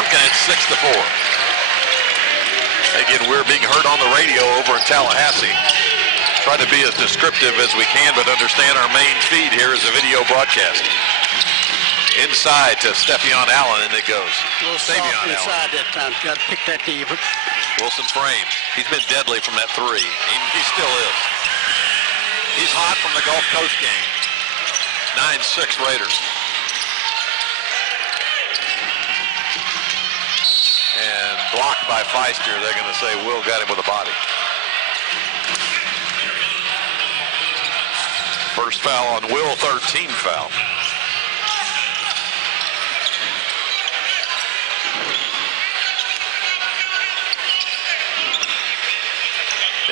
dunk, and it's 6-4. Again, we're being heard on the radio over in Tallahassee. Try to be as descriptive as we can, but understand our main feed here is a video broadcast. Inside to Stephen Allen, and it goes. A little soft inside that time. Got to pick that deep. Wilson frame. He's been deadly from that three. He still is. He's hot from the Gulf Coast game. 9-6 Raiders. And blocked by Feister. They're going to say Will got him with a body. First foul on Will, 13 foul.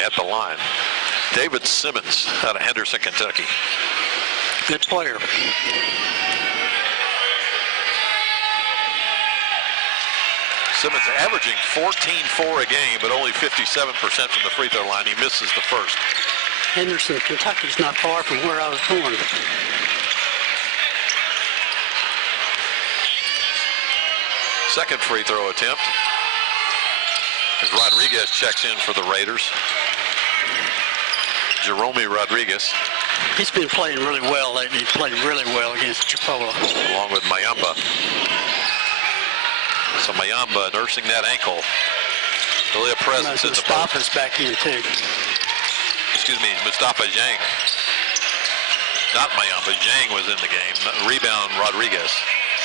At the line, David Simmons out of Henderson, Kentucky. Good player. Simmons averaging 14-4 a game, but only 57% from the free throw line. He misses the first. Henderson, Kentucky's not far from where I was born. Second free throw attempt as Rodriguez checks in for the Raiders. Jerome Rodriguez. He's been playing really well lately. He played really well against Chipola. Along with Mayamba. So Mayamba nursing that ankle. Really a presence in the post. Mustafa's back in too. Excuse me, Mustafa Zhang. Not Mayamba, Zhang was in the game. Rebound Rodriguez.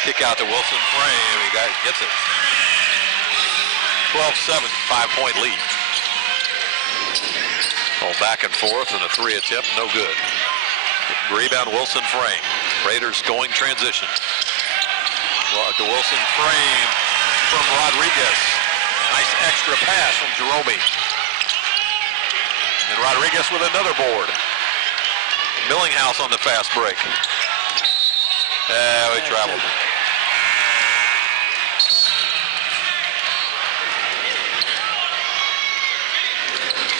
Kick out to Wilson frame. He gets it. 12-7, 5-point lead. All back and forth and a three attempt, no good. Rebound Wilson frame. Raiders going transition. The Wilson frame from Rodriguez. Nice extra pass from Jerome. And Rodriguez with another board. Millinghouse on the fast break. We traveled.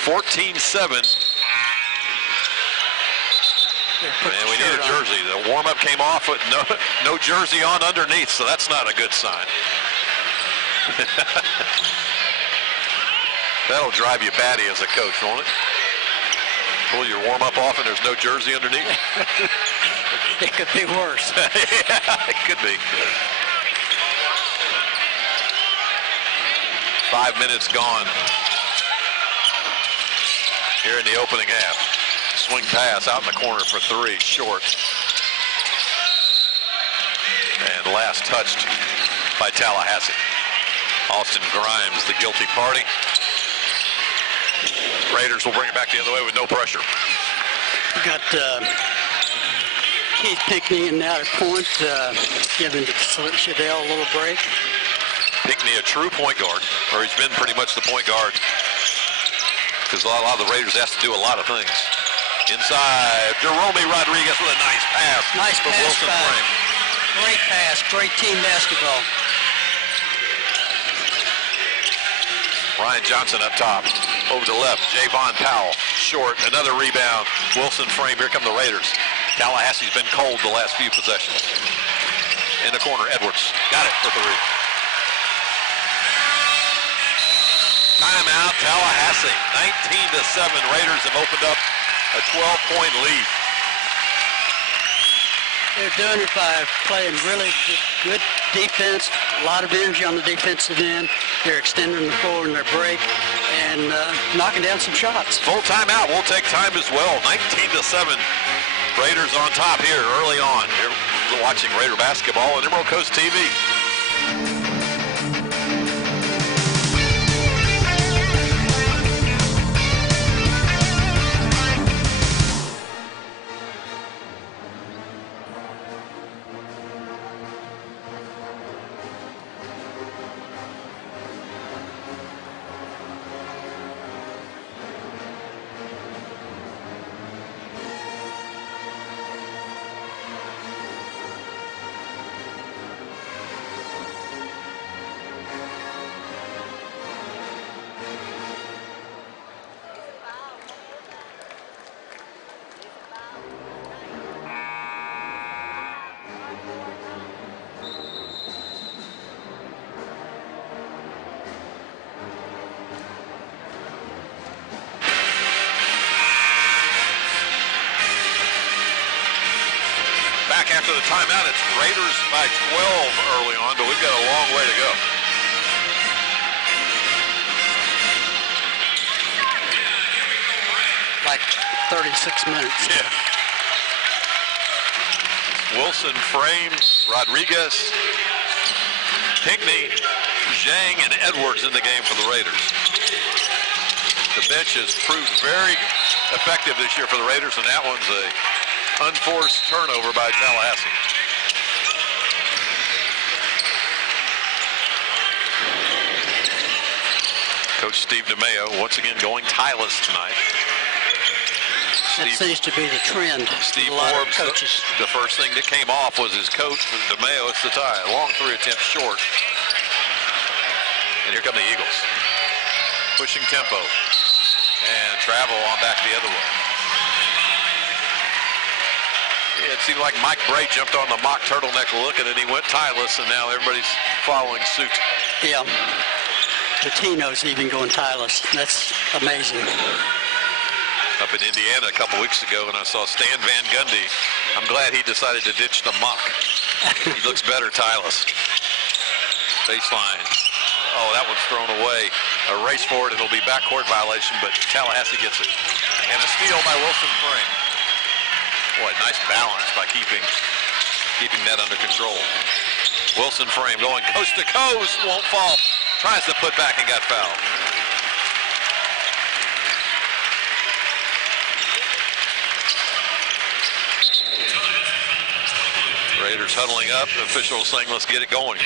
(14-7). Man, we need a jersey. The warm-up came off with no jersey on underneath, so that's not a good sign. That'll drive you batty as a coach, won't it? Pull your warm-up off and there's no jersey underneath? It could be worse. Yeah, it could be. 5 minutes gone here in the opening half. Swing pass out in the corner for three, short. And last touched by Tallahassee. Austin Grimes, the guilty party. Raiders will bring it back the other way with no pressure. We got Keith Pinkney in now at point, giving Shadell a little break. Pinkney, a true point guard, or he's been pretty much the point guard, because a lot of the Raiders have to do a lot of things. Inside, Jerome Rodriguez with a nice pass. Nice from pass Wilson by. frame. Great pass, great team basketball. Ryan Johnson up top. Over to left, Javon Powell. Short, another rebound. Wilson frame, here come the Raiders. Tallahassee's been cold the last few possessions. In the corner, Edwards. Got it for three. Timeout, Tallahassee. 19-7. Raiders have opened up a 12-point lead. They're doing it by playing really good defense, a lot of energy on the defensive end. They're extending the floor in their break and knocking down some shots. Full timeout. We'll take time as well. 19-7. Raiders on top here early on. You're watching Raider basketball on Emerald Coast TV. after the timeout, it's Raiders by 12 early on, but we've got a long way to go. Like 36 minutes. Yeah. Wilson, Frame, Rodriguez, Pinckney, Zhang, and Edwards in the game for the Raiders. The bench has proved very effective this year for the Raiders, and that one's a unforced turnover by Tallahassee. Coach Steve DeMayo once again going tireless tonight. That seems to be the trend. Steve a lot Forbes, of coaches. the first thing that came off was his coach, DeMayo. It's the tie. Long 3 attempts short. And here come the Eagles. Pushing tempo. And travel on back the other way. Yeah, it seemed like Mike Bray jumped on the mock turtleneck look, and then he went tireless, and now everybody's following suit. Yeah. Patino's even going tireless. That's amazing. Up in Indiana a couple weeks ago, and I saw Stan Van Gundy. I'm glad he decided to ditch the mock. He looks better tireless. Baseline. Oh, that one's thrown away. A race for it. It'll be backcourt violation, but Tallahassee gets it. And a steal by Wilson Frame. Boy, nice balance by keeping that under control. Wilson Frame going coast to coast, won't fall. Tries to put back and got fouled. Raiders huddling up. The official saying, let's get it going.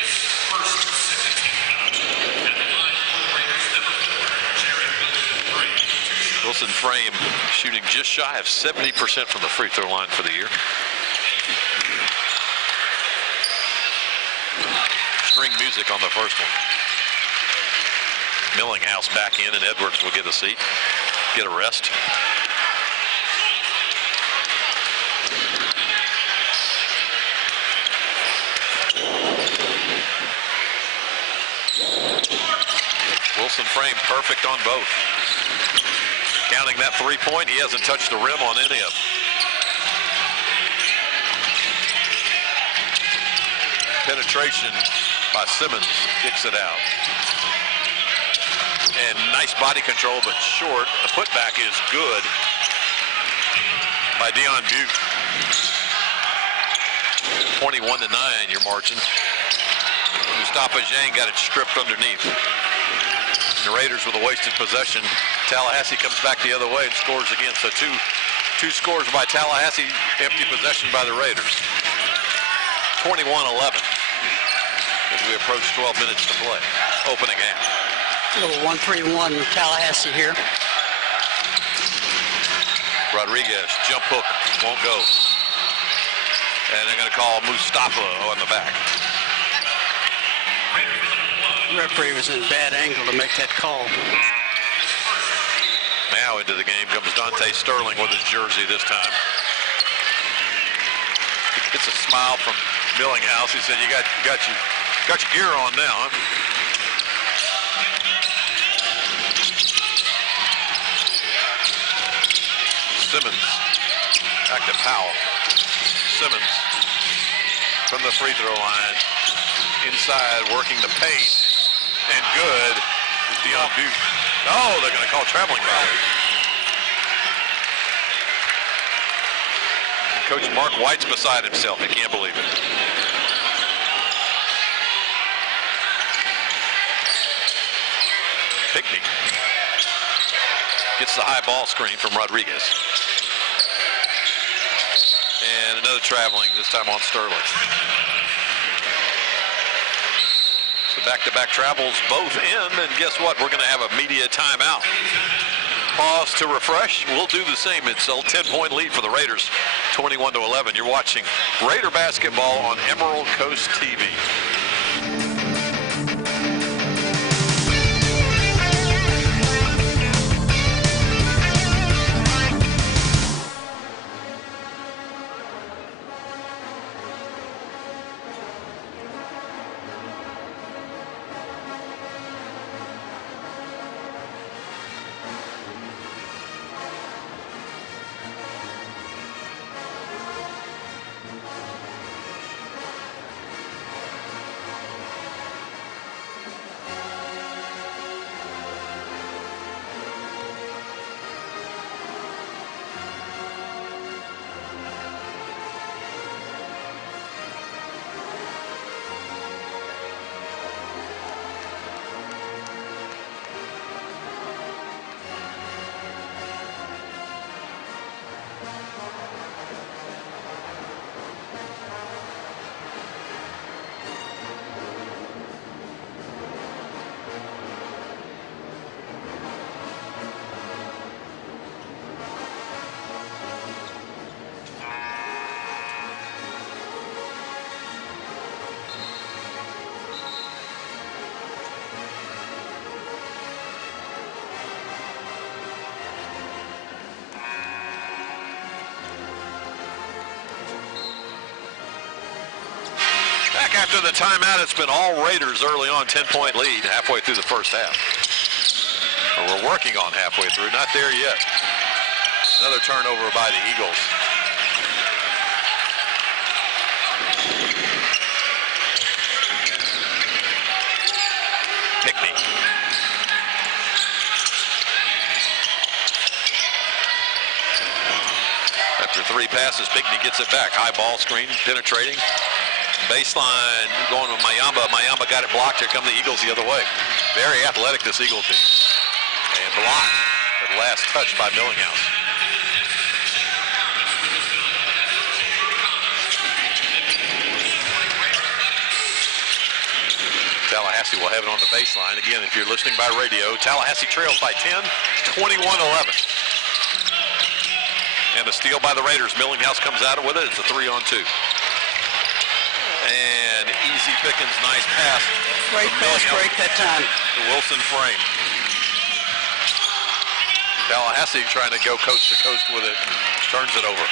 Wilson Frame shooting just shy of 70% from the free throw line for the year. String music on the first one. Millinghouse back in, and Edwards will get a seat, get a rest. Wilson Frame perfect on both. Counting that 3-point, he hasn't touched the rim on any of them. Penetration by Simmons, kicks it out. And nice body control, but short. The putback is good by Deion Butte. 21-9, your margin. Mustafa Zhang got it stripped underneath. The Raiders with a wasted possession. Tallahassee comes back the other way and scores again. So two scores by Tallahassee, empty possession by the Raiders. 21-11 as we approach 12 minutes to play. Opening half. A little 1-3-1 Tallahassee here. Rodriguez, jump hook, won't go. And they're going to call Mustafa on the back. The referee was in a bad angle to make that call. Now into the game comes Dante Sterling with his jersey this time. Gets a smile from Millinghouse. He said, "You got your gear on now, huh?" Simmons back to Powell. Simmons from the free throw line, inside working the paint, and good is Deion Butte. Oh, they're going to call traveling foul. Coach Mark White's beside himself. He can't believe it. Pinckney gets the high ball screen from Rodriguez. And another traveling, this time on Sterling. So back-to-back travels both in, and guess what? We're going to have a media timeout. Pause to refresh. We'll do the same. It's a 10-point lead for the Raiders, 21-11. You're watching Raider basketball on Emerald Coast TV. after the timeout. It's been all Raiders early on, 10-point lead halfway through the first half. Or we're working on halfway through, not there yet. Another turnover by the Eagles. Pickney. After 3 passes, Pickney gets it back. High ball screen, penetrating. Baseline going with Mayamba. Mayamba got it blocked. Here come the Eagles the other way. Very athletic, this Eagle team. And blocked at last touch by Millinghouse. Tallahassee will have it on the baseline. Again, if you're listening by radio, Tallahassee trails by 10, 21-11. And a steal by the Raiders. Millinghouse comes out with it. It's a 3-on-2. And easy pickings, nice pass. Great pass break that time. To Wilson Frame. Tallahassee trying to go coast to coast with it and turns it over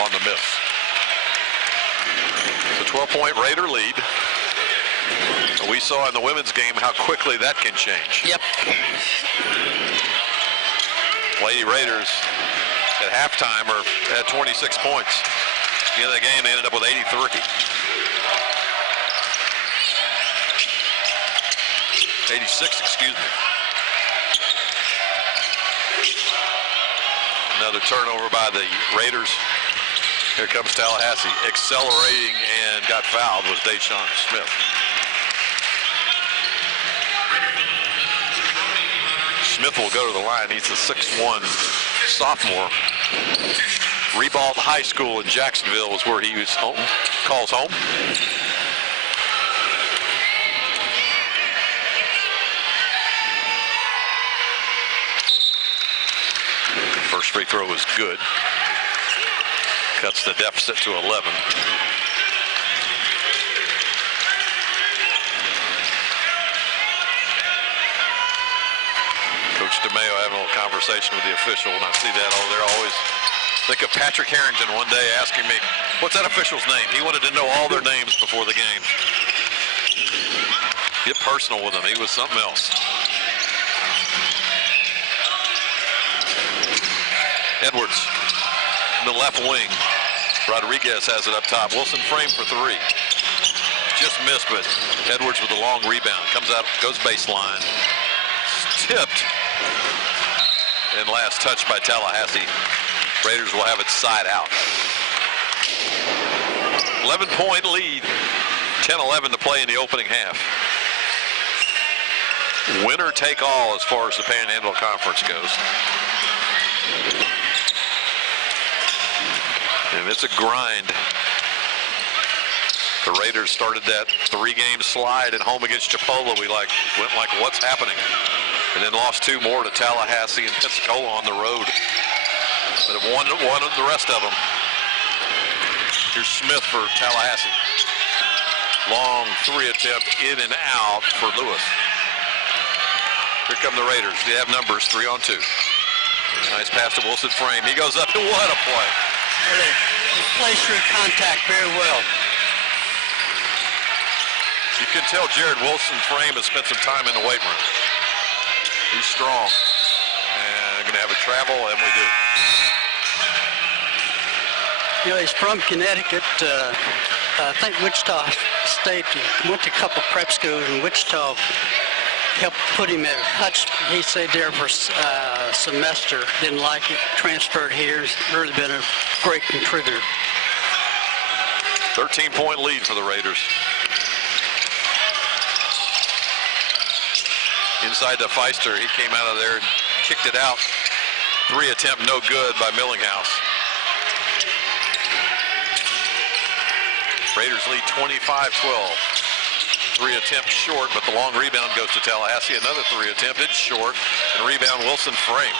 on the miss. It's a 12-point Raider lead. We saw in the women's game how quickly that can change. Yep. Lady Raiders at halftime are at 26 points. At the end of the game, they ended up with 83. 86, excuse me. Another turnover by the Raiders. Here comes Tallahassee accelerating and got fouled with Deshaun Smith. Smith will go to the line. He's a 6'1" sophomore. Ribault High School in Jacksonville is where he was home, calls home. First free throw is good. Cuts the deficit to 11. Coach DeMayo having a little conversation with the official. When I see that, they're always think of Patrick Harrington one day asking me, what's that official's name? He wanted to know all their names before the game. Get personal with him. He was something else. Edwards in the left wing. Rodriguez has it up top. Wilson Frame for 3. Just missed, but Edwards with a long rebound. Comes out, goes baseline. Tipped. And last touch by Tallahassee. Raiders will have it side out. 11-point lead. 10-11 to play in the opening half. Winner take all as far as the Panhandle Conference goes. And it's a grind. The Raiders started that 3-game slide at home against Chipola. We went like, what's happening? And then lost 2 more to Tallahassee and Pensacola on the road. But have won the rest of them. Here's Smith for Tallahassee. Long 3 attempt in and out for Lewis. Here come the Raiders. They have numbers, 3-on-2. Nice pass to Wilson Frame. He goes up. What a play. He plays through contact very well. You can tell Jared Wilson Frame has spent some time in the weight room. He's strong. And going to have a travel, and we do. You know, he's from Connecticut. I think Wichita State. Went to a couple prep schools in Wichita. Helped put him at Hutch. He stayed there for a semester. Didn't like it. Transferred here. He's really been a great contributor. 13-point lead for the Raiders. Inside to Feister. He came out of there and kicked it out. 3 attempt, no good by Millinghouse. Raiders lead 25-12. 3 attempt short, but the long rebound goes to Tallahassee. Another 3 attempted short, and rebound Wilson Frame.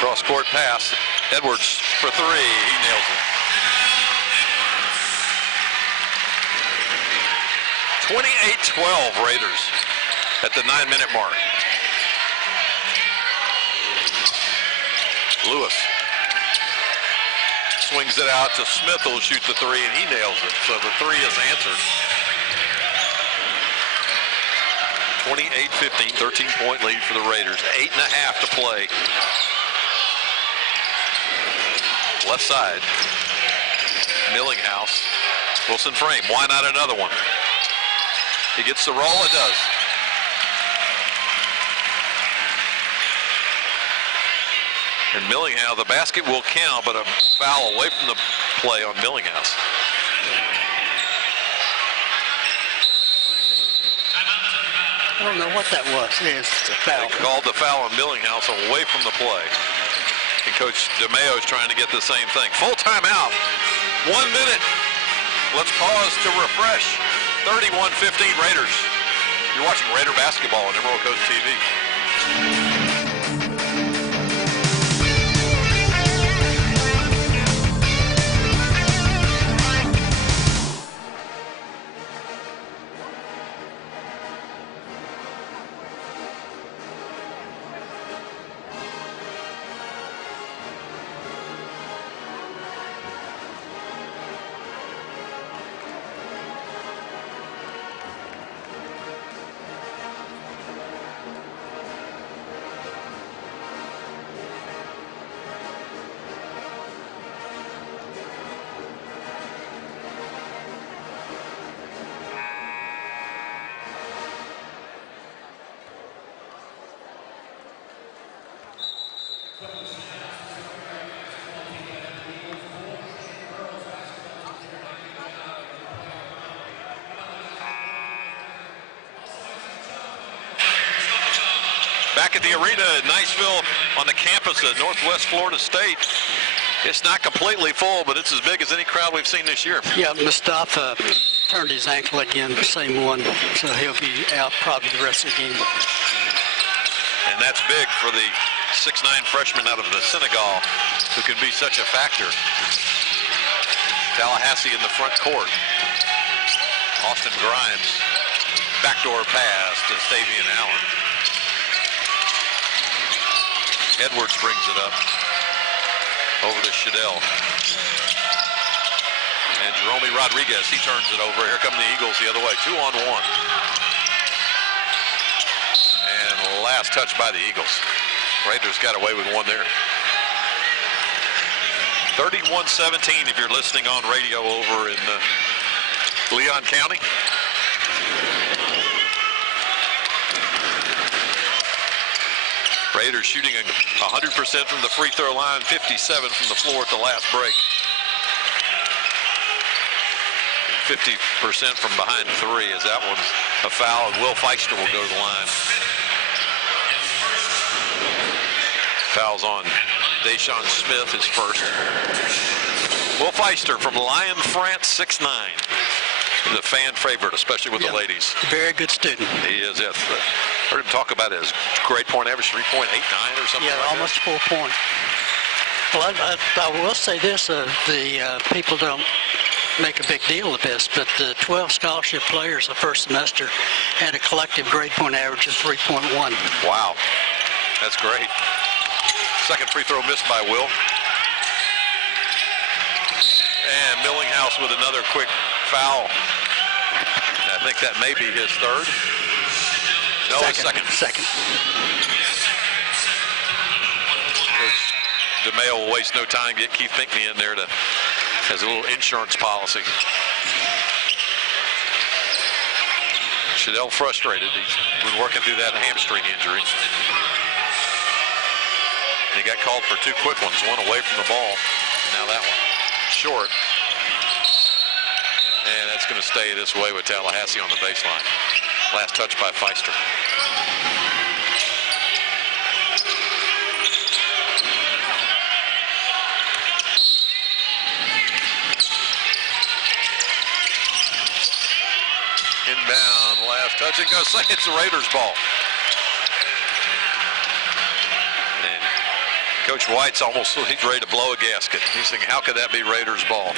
Cross court pass. Edwards for 3. He nails it. 28-12 Raiders at the 9-minute mark. Lewis swings it out to Smith, who'll shoot the three, and he nails it. So the three is answered. 28-15, 13-point lead for the Raiders. 8.5 to play. Left side. Millinghouse. Wilson frame. Why not another one? He gets the roll. It does. And Millinghouse, the basket will count, but a foul away from the play on Millinghouse. I don't know what that was. It's a foul. They called the foul on Millinghouse away from the play. And Coach DeMeo is trying to get the same thing. Full timeout. 1 minute. Let's pause to refresh. 31-15 Raiders. You're watching Raider basketball on Emerald Coast TV. Back at the arena at Niceville on the campus at Northwest Florida State. It's not completely full, but it's as big as any crowd we've seen this year. Yeah, Mustafa turned his ankle again, the same one, so he'll be out probably the rest of the game. And that's big for the 6'9" freshman out of the Senegal who can be such a factor. Tallahassee in the front court. Austin Grimes, backdoor pass to Stavian Allen. Edwards brings it up over to Shadell. And Jerome Rodriguez, he turns it over. Here come the Eagles the other way, 2-on-1. And last touch by the Eagles. Raiders got away with one there. 31-17 if you're listening on radio over in Leon County. Raiders shooting 100% from the free throw line, 57 from the floor at the last break. 50% from behind three, as that one's a foul, and Will Feister will go to the line. Fouls on Deshaun Smith, his first. Will Feister from Lyon, France, 6'9". The fan favorite, especially with the ladies. Very good student. He is, yes. Heard him talk about his grade point average, 3.89 or something. Yeah, like almost 4 points. Well, I will say this, the people don't make a big deal of this, but the 12 scholarship players the first semester had a collective grade point average of 3.1. Wow, that's great. Second free throw missed by Will. And Millinghouse with another quick foul. I think that may be his third. No, it's second. Second. Coach DeMeo will waste no time. Get Keith Pinkney in there as a little insurance policy. Shadell frustrated. He's been working through that hamstring injury. He got called for two quick ones, one away from the ball. Now that one short. And that's going to stay this way with Tallahassee on the baseline. Last touch by Feister. Inbound, last touch, and goes. It's the Raiders' ball. And Coach White's he's ready to blow a gasket. He's thinking, how could that be Raiders' ball?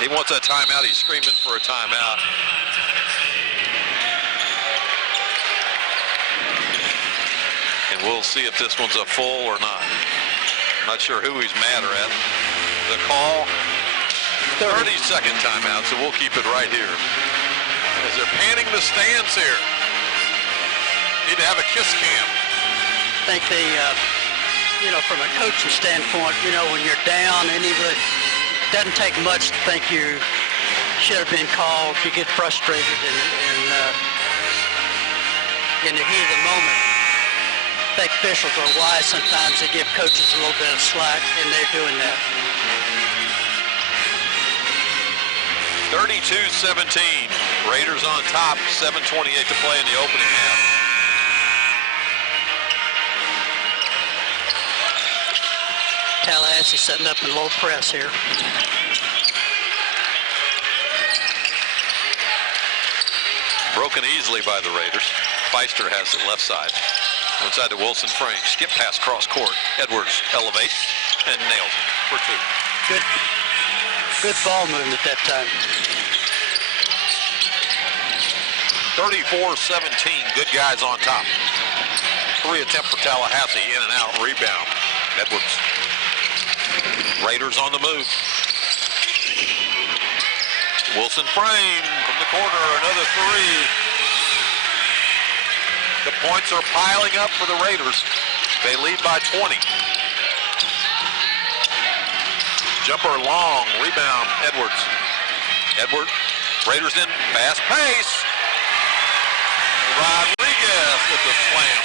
He wants a timeout. He's screaming for a timeout. And we'll see if this one's a full or not. I'm not sure who he's madder at. the call. 30-second timeout, so we'll keep it right here. As they're panning the stands here. Need to have a kiss cam. I think they, from a coaching standpoint, when you're down, it doesn't take much to think you should have been called. You get frustrated and in the heat of the moment. I think officials are wise sometimes. They give coaches a little bit of slack, and they're doing that. 32-17. Raiders on top. 7:28 to play in the opening half. Tallahassee setting up in low press here. Broken easily by the Raiders. Feister has it left side. Inside to Wilson Frame. Skip pass cross court. Edwards elevates and nails it for two. Good ball movement that time. 34-17. Good guys on top. 3 attempt for Tallahassee. In and out. Rebound. Edwards. Raiders on the move. Wilson Frame from the corner. Another three. The points are piling up for the Raiders. They lead by 20. Jumper long. Rebound. Edwards. Raiders in. Fast pace. Rodriguez with the slam.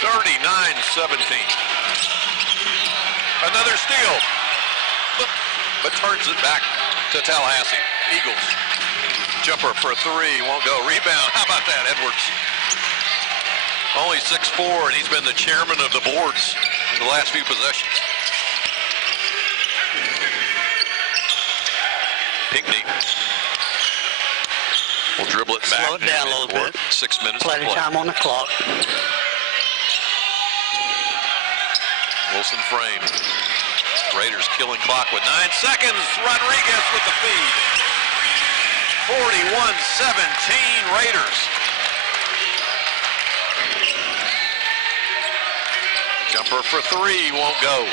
39-17. Another steal. But turns it back to Tallahassee. Eagles. Jumper for three. Won't go. Rebound. How about that, Edwards? Only 6'4", and he's been the chairman of the boards the last few possessions. Pinckney will dribble it back. Slow it down a little bit. 6 minutes Plenty to play. time on the clock. Wilson Frame. Raiders killing clock with 9 seconds. Rodriguez with the feed. 41-17 Raiders. Jumper for three won't go.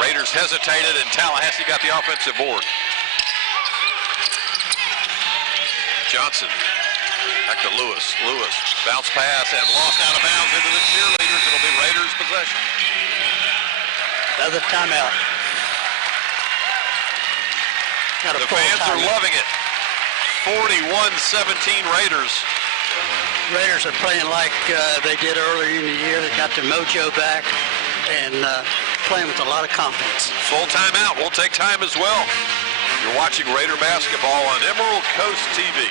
Raiders hesitated and Tallahassee got the offensive board. Johnson. Back to Lewis. Bounce pass and lost out of bounds into the cheerleaders. It'll be Raiders possession. Another timeout. The fans are loving it. 41-17 Raiders. Raiders are playing like they did earlier in the year. They got their mojo back and playing with a lot of confidence. Full timeout. We'll take time as well. You're watching Raider basketball on Emerald Coast TV.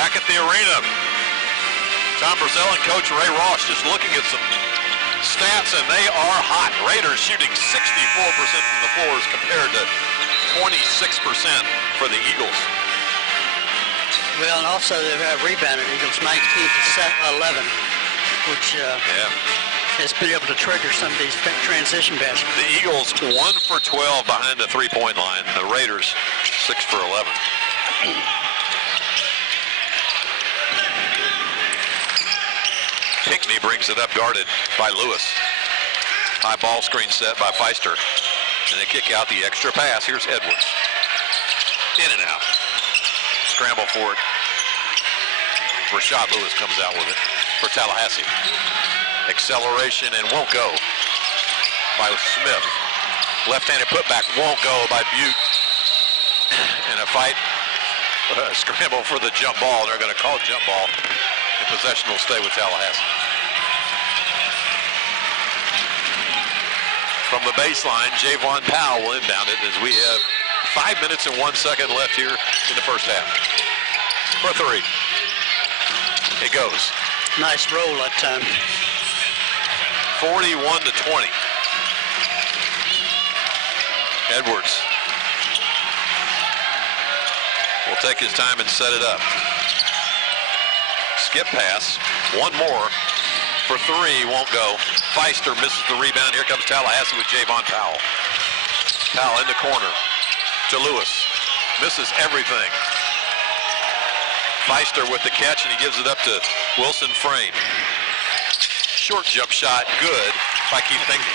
Back at the arena, Tom Brazell and Coach Ray Ross just looking at some stats, and they are hot. Raiders shooting 64% from the floor as compared to 26% for the Eagles. Well, and also they've rebounded Eagles 19 to 11, which has been able to trigger some of these transition baskets. The Eagles 1 for 12 behind the three-point line. The Raiders 6 for 11. Pinckney brings it up, guarded by Lewis. High ball screen set by Feister. And they kick out the extra pass. Here's Edwards. In and out. Scramble for it. Rashad Lewis comes out with it for Tallahassee. Acceleration and won't go by Smith. Left-handed putback won't go by Butte. a fight, a scramble for the jump ball. They're going to call jump ball, and possession will stay with Tallahassee. From the baseline, Javon Powell will inbound it as we have 5 minutes and 1 second left here in the first half. For three. It goes. Nice roll that time. 41-20. Edwards will take his time and set it up. Skip pass. One more for three. Won't go. Feister misses the rebound. Here comes Tallahassee with Javon Powell. Powell in the corner to Lewis. Misses everything. Feister with the catch, and he gives it up to Wilson Frame. Short jump shot, good by Keith Pinckney.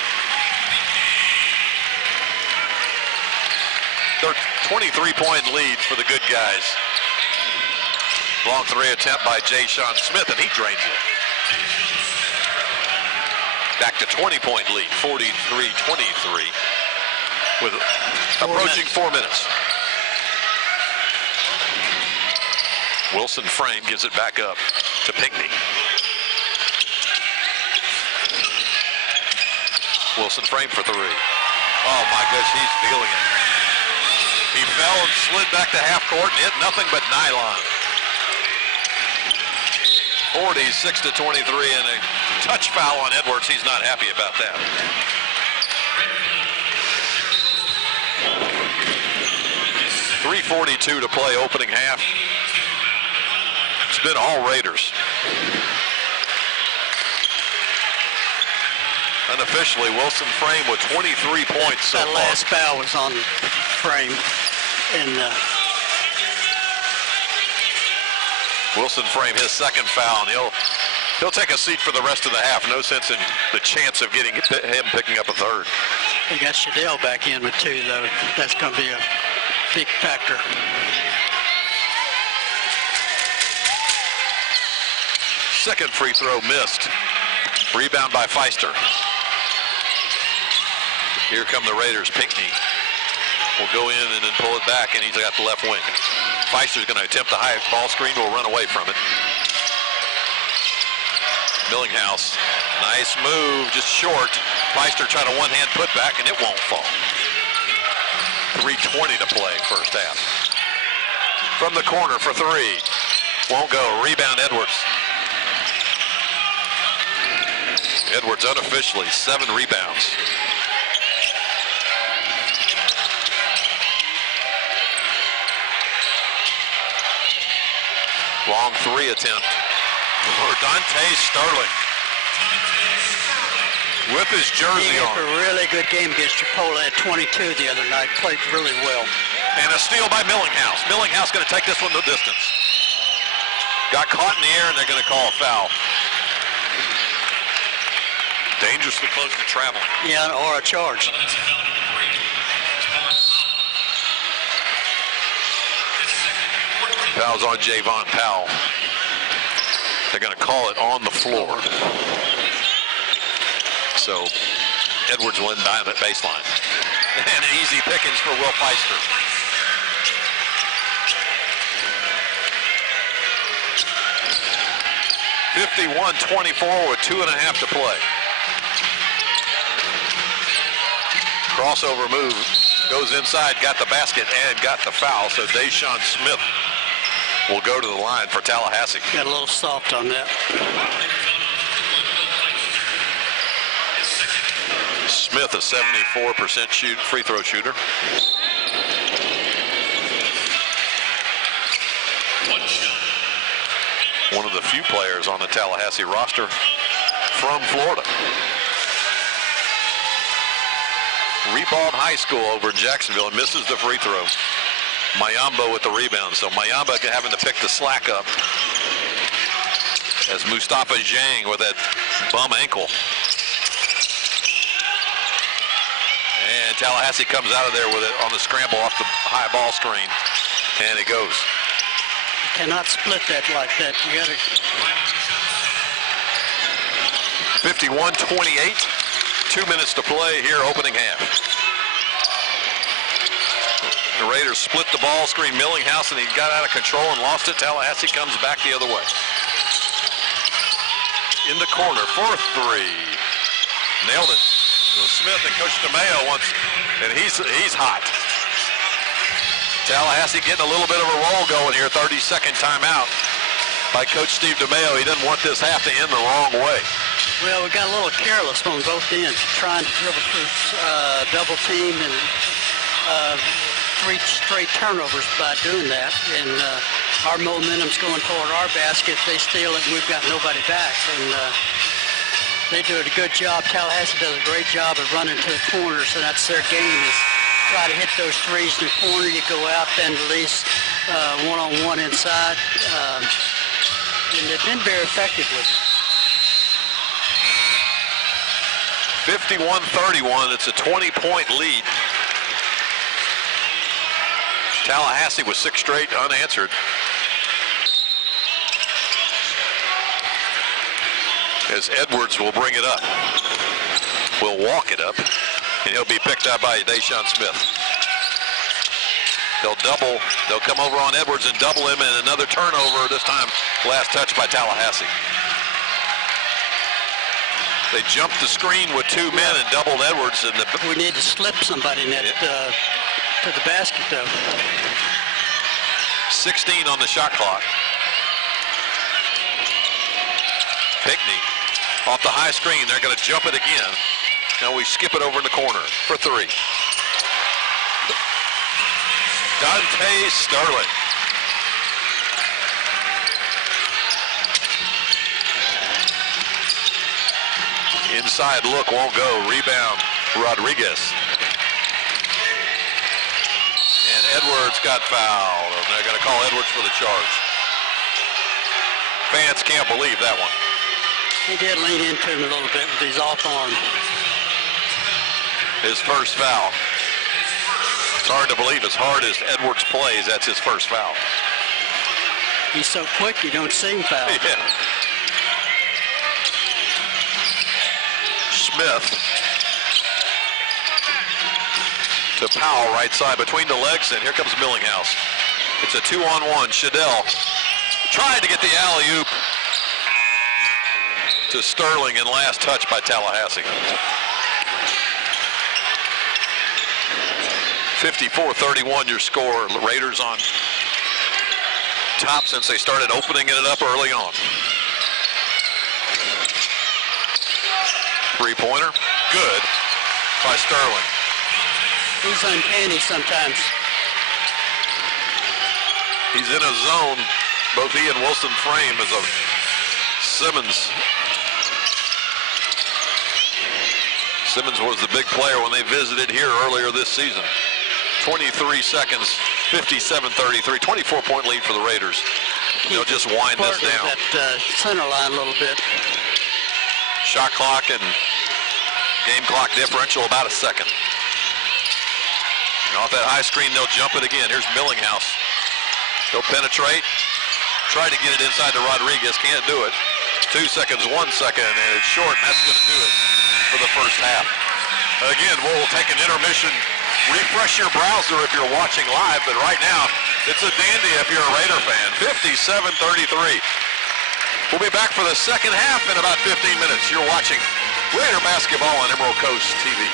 They're 23-point lead for the good guys. Long three attempt by Jay Sean Smith, and he drains it. Back to 20-point lead, 43-23, with approaching 4 minutes. Wilson Frame gives it back up to Pinckney. Wilson Frame for three. Oh my gosh, he's feeling it. He fell and slid back to half court and hit nothing but nylon. 46-23 and a touch foul on Edwards. He's not happy about that. .342 to play opening half. It's been all Raiders. Unofficially, Wilson Frame with 23 points so that far. last foul was on Frame. And Wilson Frame, his second foul, and he'll take a seat for the rest of the half. No sense in the chance of getting him picking up a third. he got Shadell back in with two, though. That's going to be a big factor. Second free throw missed. Rebound by Feister. Here come the Raiders. Pinckney will go in and then pull it back, and he's got the left wing. Feister's going to attempt the high ball screen, will run away from it. Millinghouse, nice move, just short. Feister trying to one-hand put back, and it won't fall. 3:20 to play first half. From the corner for three. Won't go. Rebound Edwards. Edwards unofficially 7 rebounds. Long three attempt for Dante Sterling. With his jersey He on. had a really good game against Chipola at 22 the other night. Played really well. And a steal by Millinghouse. Millinghouse going to take this one the distance. Got caught in the air, and they're going to call a foul. Dangerously close to traveling. Yeah, or a charge. Foul's on Javon Powell. They're going to call it on the floor. So Edwards will inbound at baseline. And an easy pickings for Will Feister. .51-24 with 2.5 to play. Crossover move, goes inside, got the basket and got the foul. So Deshaun Smith will go to the line for Tallahassee. Got a little soft on that. Smith, a 74% free throw shooter. One of the few players on the Tallahassee roster from Florida. Rebound High School over in Jacksonville and misses the free throw. Mayamba with the rebound, so Mayamba having to pick the slack up as Mustafa Zhang with that bum ankle. And Tallahassee comes out of there with it on the scramble off the high ball screen, and it goes. Cannot split that like that. You got to. 51-28, 2 minutes to play here, opening half. The Raiders split the ball screen. Millinghouse, and he got out of control and lost it. Tallahassee comes back the other way. In the corner for three. Nailed it. So Smith and Coach DeMayo wants, and he's hot. Tallahassee getting a little bit of a roll going here. 32nd timeout by Coach Steve DeMayo. He didn't want this half to end the wrong way. Well, we got a little careless on both ends, trying to dribble through double team and 3 straight turnovers by doing that. And our momentum's going toward our basket. They steal it, and we've got nobody back. And they do a good job. Tallahassee does a great job of running to the corners, and that's their game, is try to hit those threes in the corner. You go out, then release one-on-one inside. And they've been very effective with it. 51-31, it's a 20-point lead. Tallahassee with 6 straight unanswered. As Edwards will bring it up. Will walk it up, and he'll be picked up by Deshaun Smith. They'll come over on Edwards and double him, and another turnover, this time last touch by Tallahassee. They jumped the screen with 2 men and doubled Edwards. And we need to slip somebody in that, to the basket, though. 16 on the shot clock. Pickney off the high screen. They're going to jump it again. Now we skip it over in the corner for 3. Dante Sterling. Inside look won't go. Rebound, Rodriguez. And Edwards got fouled. And they're going to call Edwards for the charge. Fans can't believe that one. He did lean into him a little bit with his off arm. His first foul. It's hard to believe, as hard as Edwards plays, that's his first foul. He's so quick, you don't see him foul. Yeah. Smith to Powell, right side between the legs, and here comes Millinghouse. It's a 2-on-1. Shadell tried to get the alley-oop to Sterling, and last touch by Tallahassee. 54-31 your score. The Raiders on top since they started opening it up early on. Three-pointer, good by Sterling. He's uncanny sometimes. He's in a zone. Both he and Wilson frame as a Simmons. Simmons was the big player when they visited here earlier this season. 23 seconds, 57-33, 24-point lead for the Raiders. They'll just wind this down. That center line a little bit. Shot clock and game clock differential about a second. And off that high screen, they'll jump it again. Here's Millinghouse. He'll penetrate, try to get it inside to Rodriguez, can't do it. 2 seconds, 1 second, and it's short, and that's going to do it for the first half. Again, we'll take an intermission. Refresh your browser if you're watching live, but right now, it's a dandy if you're a Raider fan. 57-33. We'll be back for the second half in about 15 minutes. You're watching Raider basketball on Emerald Coast TV.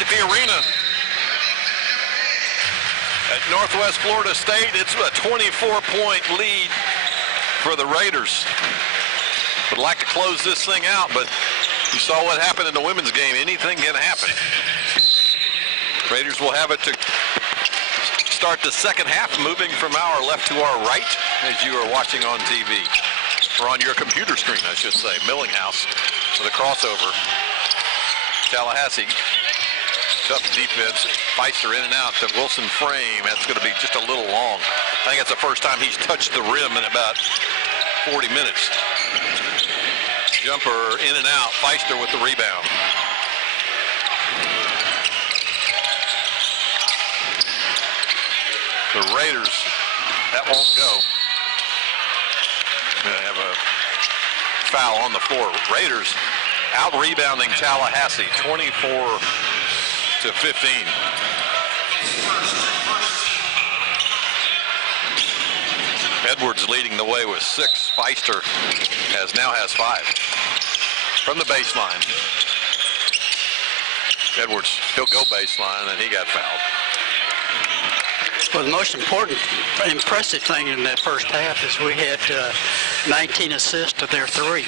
back at the arena at Northwest Florida State. It's a 24-point lead for the Raiders. Would like to close this thing out, but you saw what happened in the women's game. Anything can happen. Raiders will have it to start the second half, moving from our left to our right as you are watching on TV. Or on your computer screen, I should say. Millinghouse with a crossover. Tallahassee, tough defense. Feister in and out to Wilson frame. That's going to be just a little long. I think that's the first time he's touched the rim in about 40 minutes. Jumper in and out. Feister with the rebound. The Raiders, that won't go. Going to have a foul on the floor. Raiders out rebounding Tallahassee 24-15. Edwards leading the way with 6. Feister now has 5. From the baseline. Edwards, he'll go baseline, and he got fouled. Well, the most important, impressive thing in that first half is we had 19 assists to their 3.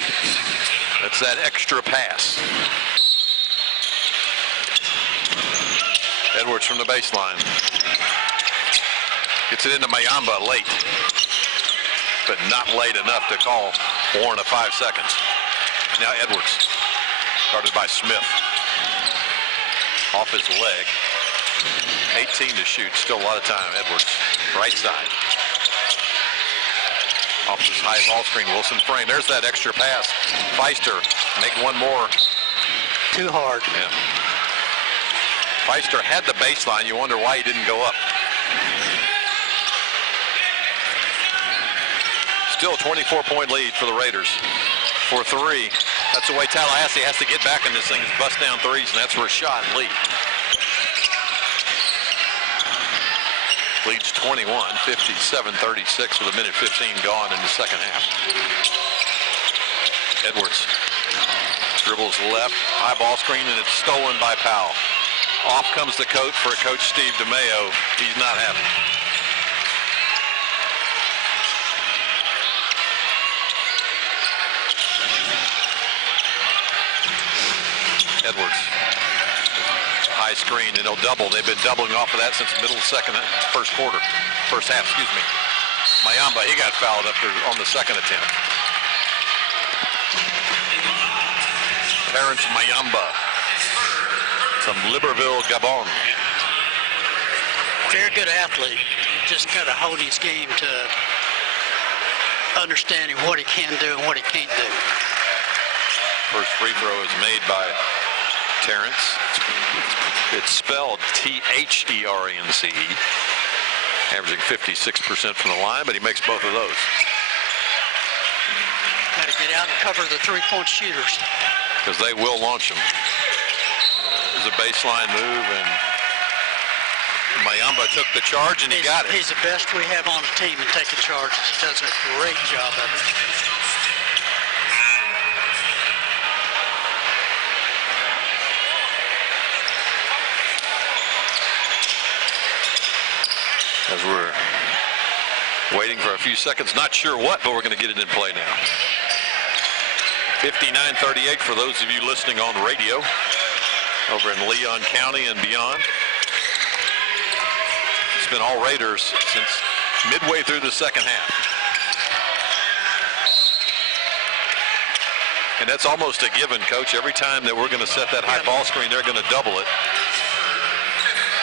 That's that extra pass. Edwards from the baseline. Gets it into Mayamba late, but not late enough to call warrant of 5 seconds. Now Edwards, guarded by Smith. Off his leg. 18 to shoot, still a lot of time. Edwards, right side. Off this high ball screen, Wilson frame. There's that extra pass. Feister, make one more. Too hard. Yeah. Feister had the baseline. You wonder why he didn't go up. Still a 24-point lead for the Raiders. For 3. That's the way Tallahassee has to get back in this thing, is bust down threes, and that's Rashad Lee. Leads 21, 57-36 with a minute 15 gone in the second half. Edwards dribbles left, high ball screen, and it's stolen by Powell. Off comes the coach for Coach Steve DeMayo. He's not happy. Edwards. High screen, and he'll double. They've been doubling off of that since the middle of the first half, excuse me. Mayamba, he got fouled up there on the second attempt. Terrence Mayamba from Libreville, Gabon. Very good athlete. Just got to hold his game to understanding what he can do and what he can't do. First free throw is made by Terrence. It's spelled T-H-E-R-E-N-C-E. Averaging 56% from the line, but he makes both of those. Got to get out and cover the three-point shooters. Because they will launch them. There's a baseline move, and Mayamba took the charge, and he got it. He's the best we have on the team in taking charges. He does a great job of it. As we're waiting for a few seconds, not sure what, but we're going to get it in play now. 59-38 for those of you listening on radio over in Leon County and beyond. It's been all Raiders since midway through the second half. And that's almost a given, Coach. Every time that we're going to set that high ball screen, they're going to double it.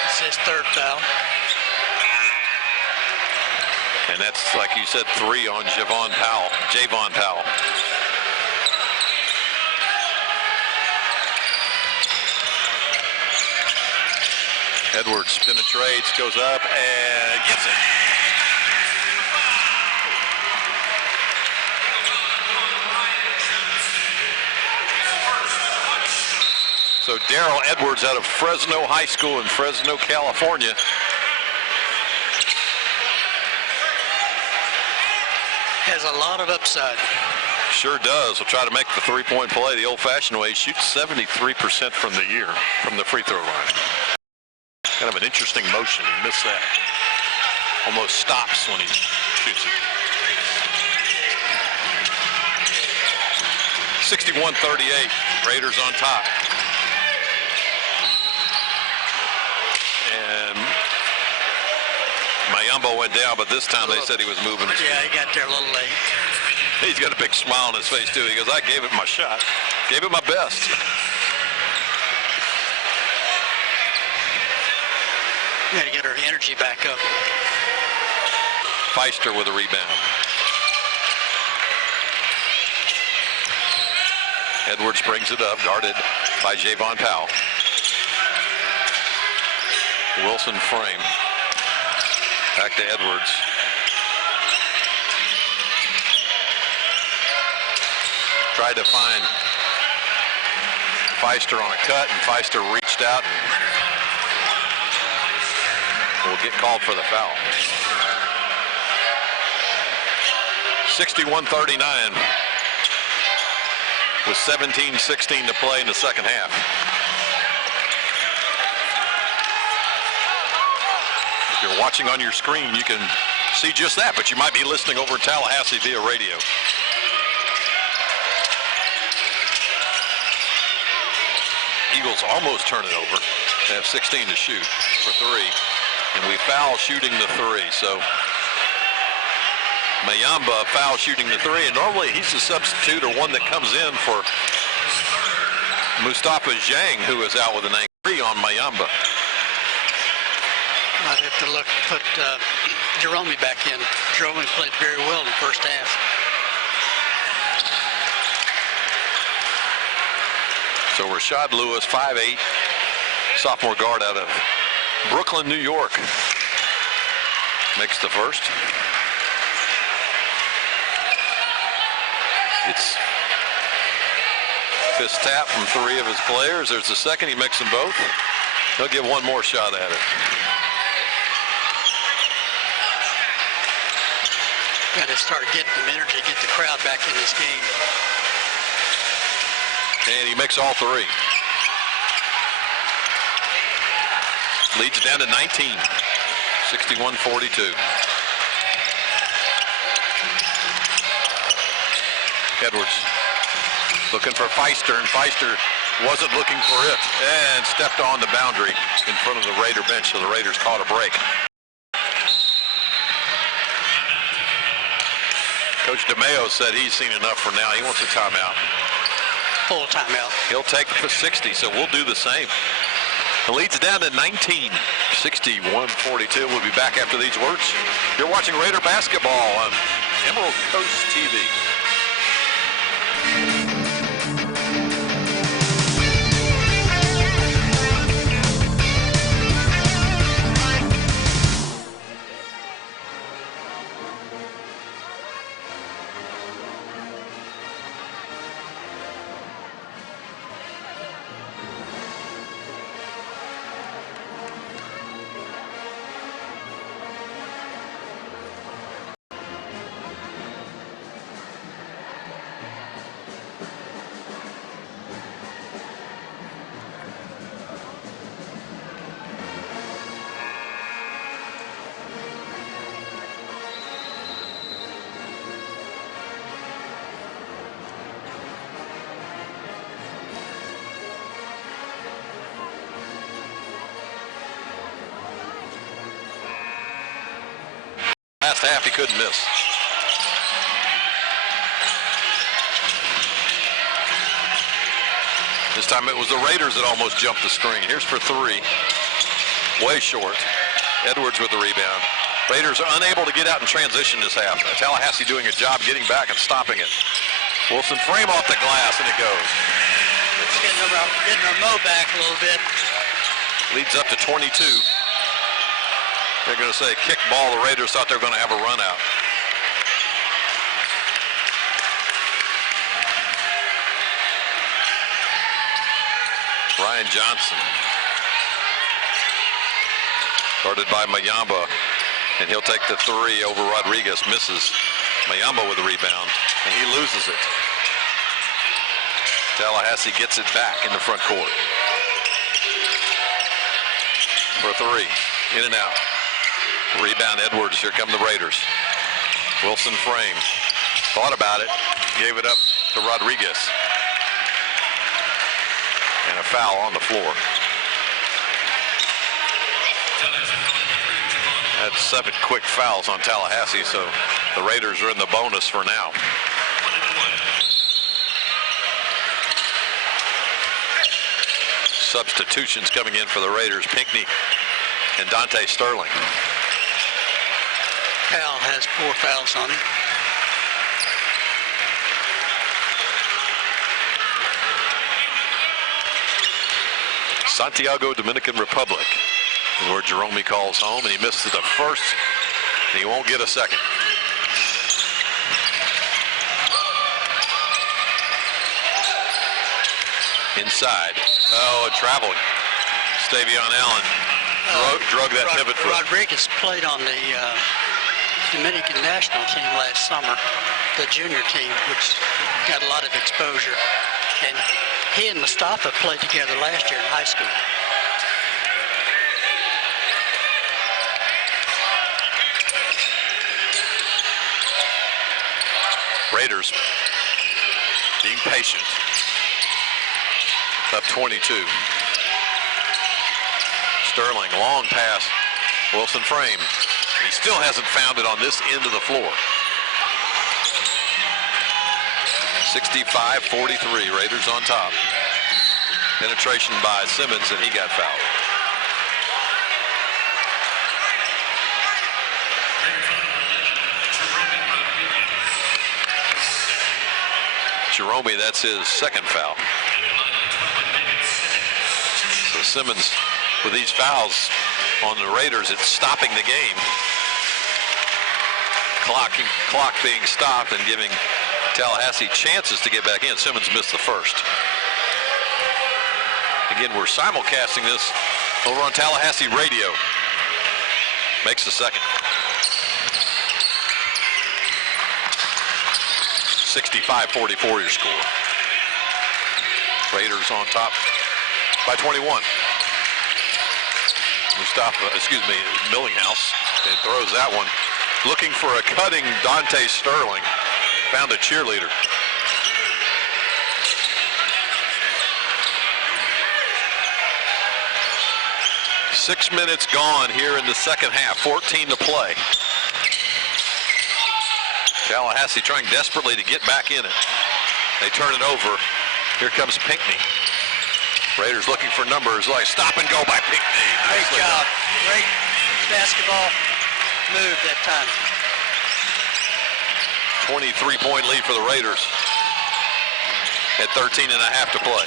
It's his third foul. And that's, like you said, 3 on Javon Powell. Edwards penetrates, goes up, and gets it. So Darrell Edwards out of Fresno High School in Fresno, California. Has a lot of upside. Sure does. Will try to make the three-point play the old-fashioned way. Shoots 73% from the year from the free throw line. Kind of an interesting motion. He missed that. Almost stops when he shoots it. 61-38. Raiders on top. And Mayamba went down, but this time they said he was moving. Yeah, he got there a little late. He's got a big smile on his face, too. He goes, I gave it my shot. Gave it my best. Got to get her energy back up. Feister with a rebound. Edwards brings it up, guarded by Javon Powell. Wilson frame. Back to Edwards. Tried to find Feister on a cut, and Feister reached out and will get called for the foul. 61-39 with 17-16 to play in the second half. If you're watching on your screen, you can see just that, but you might be listening over in Tallahassee via radio. Eagles almost turn it over. They have 16 to shoot for three, and we foul shooting the three. So Mayamba foul shooting the three, and normally he's a substitute or one that comes in for Mustafa Zhang, who is out with an ankle on Mayamba. I'd have to put Jerome back in. Jerome played very well in the first half. So Rashad Lewis, 5'8", sophomore guard out of Brooklyn, New York, makes the first. It's fist tap from three of his players. There's the second. He makes them both. He'll get one more shot at it. Got to start getting some energy, get the crowd back in this game. And he makes all three. Leads down to 19, 61-42. Edwards looking for Feister, and Feister wasn't looking for it and stepped on the boundary in front of the Raider bench, so the Raiders caught a break. Coach DeMeo said he's seen enough for now. He wants a timeout. Full timeout. He'll take the 60, so we'll do the same. The lead's down to 19, 61-42. We'll be back after these words. You're watching Raider basketball on Emerald Coast TV. Last half he couldn't miss. This time it was the Raiders that almost jumped the screen. Here's for three. Way short. Edwards with the rebound. Raiders are unable to get out in transition this half. Tallahassee doing a job getting back and stopping it. Wilson frame off the glass, and it goes. Getting our mo back a little bit. Leads up to 22. They're going to say kick ball. The Raiders thought they were going to have a run out. Ryan Johnson. Guarded by Mayamba. And he'll take the three over Rodriguez. Misses. Mayamba with the rebound, and he loses it. Tallahassee gets it back in the front court. For three, in and out. Rebound Edwards, here come the Raiders. Wilson frame, thought about it, gave it up to Rodriguez. And a foul on the floor. That's 7 quick fouls on Tallahassee, so the Raiders are in the bonus for now. Substitutions coming in for the Raiders. Pinckney and Dante Sterling. Powell has 4 fouls on him. Santiago, Dominican Republic is where Jerome calls home, and he misses the first, and he won't get a second. Inside. Oh, and traveling. Stavion Allen drug that pivot foot. Rodriguez played on the Dominican national team last summer, the junior team, which got a lot of exposure. And he and Mustafa played together last year in high school. Raiders being patient. Up 22. Sterling, long pass. Wilson frame. He still hasn't found it on this end of the floor. 65-43, Raiders on top. Penetration by Simmons, and he got fouled. Jerome, that's his second foul. So Simmons, with these fouls on the Raiders, it's stopping the game. Clock being stopped and giving Tallahassee chances to get back in. Simmons missed the first. Again, we're simulcasting this over on Tallahassee radio. Makes the second. 65-44 your score. Raiders on top by 21. Millinghouse, and throws that one. Looking for a cutting Dante Sterling. Found a cheerleader. Six minutes gone here in the second half. 14 to play. Tallahassee trying desperately to get back in it. They turn it over. Here comes Pinckney. Raiders looking for numbers. Like stop and go by Pinckney. Great job. Great basketball move that time. 23-point lead for the Raiders at 13 and a half to play.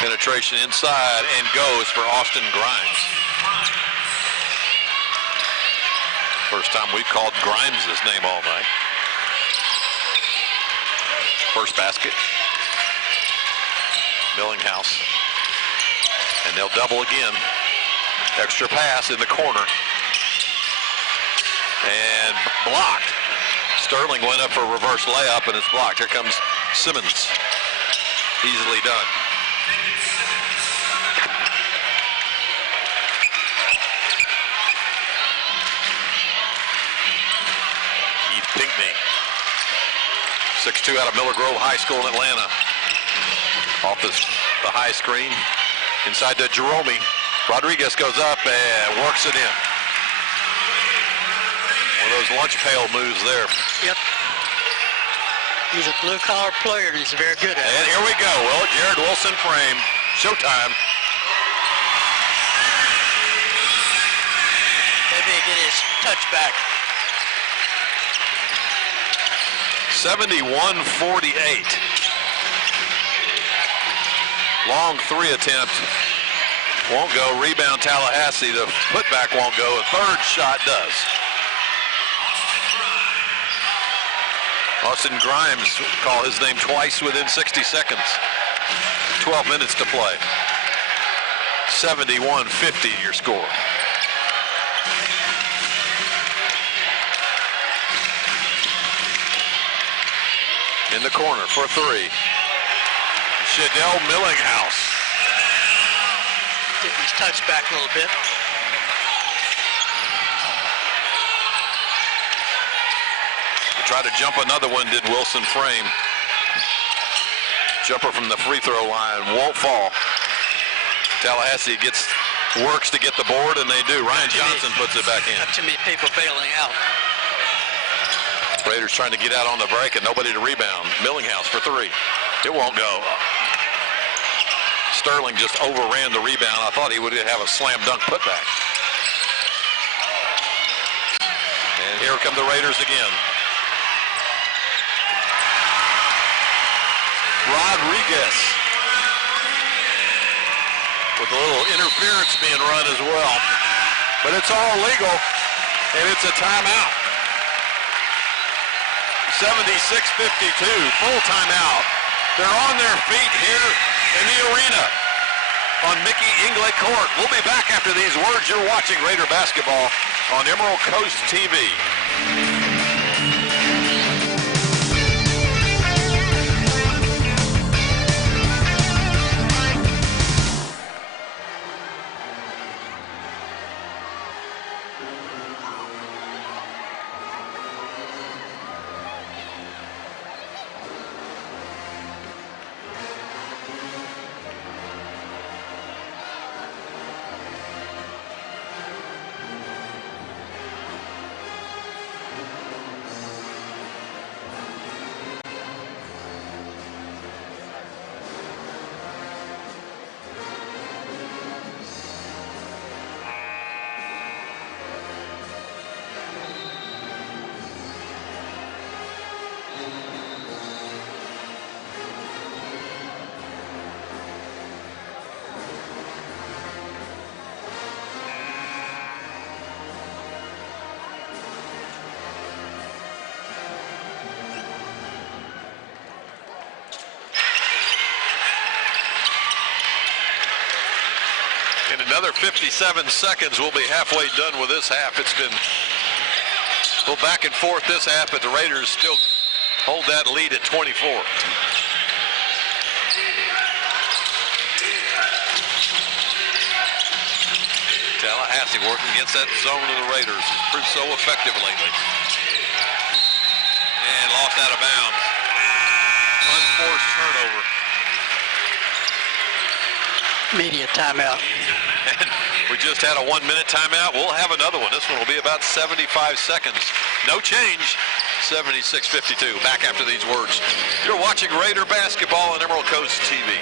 Penetration inside and goes for Austin Grimes. First time we've called Grimes' name all night. First basket. Millinghouse. And they'll double again. Extra pass in the corner. And blocked. Sterling went up for a reverse layup and it's blocked. Here comes Simmons. Easily done. Keith Pinckney. 6'2" out of Miller Grove High School in Atlanta. Off the high screen. Inside to Jerome. Rodriguez goes up and works it in. One of those lunch pail moves there. Yep. He's a blue-collar player, and he's very good at it. And here we go. Well, Jared Wilson frame. Showtime. Maybe he get his touch back. 71-48. Long three attempt. Won't go. Rebound Tallahassee. The putback won't go. A third shot does. Austin Grimes call his name twice within 60 seconds. 12 minutes to play. 71-50 your score. in the corner for three. Shadell Millinghouse. Getting his touch back a little bit. Tried to jump another one, did Wilson Frame. Jumper from the free throw line won't fall. Tallahassee works to get the board, and they do. Ryan Johnson puts it back in. Not too many people bailing out. Raiders trying to get out on the break and nobody to rebound. Millinghouse for three. It won't go. Sterling just overran the rebound. I thought he would have a slam dunk putback. And here come the Raiders again. Rodriguez with a little interference being run as well. But it's all legal, and it's a timeout. 76-52, full timeout. They're on their feet here in the arena on Mickey Ingley Court. We'll be back after these words. You're watching Raider basketball on Emerald Coast TV. In another 57 seconds, we'll be halfway done with this half. It's been a little back and forth this half, but the Raiders still hold that lead at 24. Tallahassee working against that zone of the Raiders. It's proved so effective lately. And lost out of bounds. Unforced turnover. Media timeout. And we just had a 1 minute timeout. We'll have another one. This one will be about 75 seconds. No change. 76-52. Back after these words. You're watching Raider basketball on Emerald Coast TV.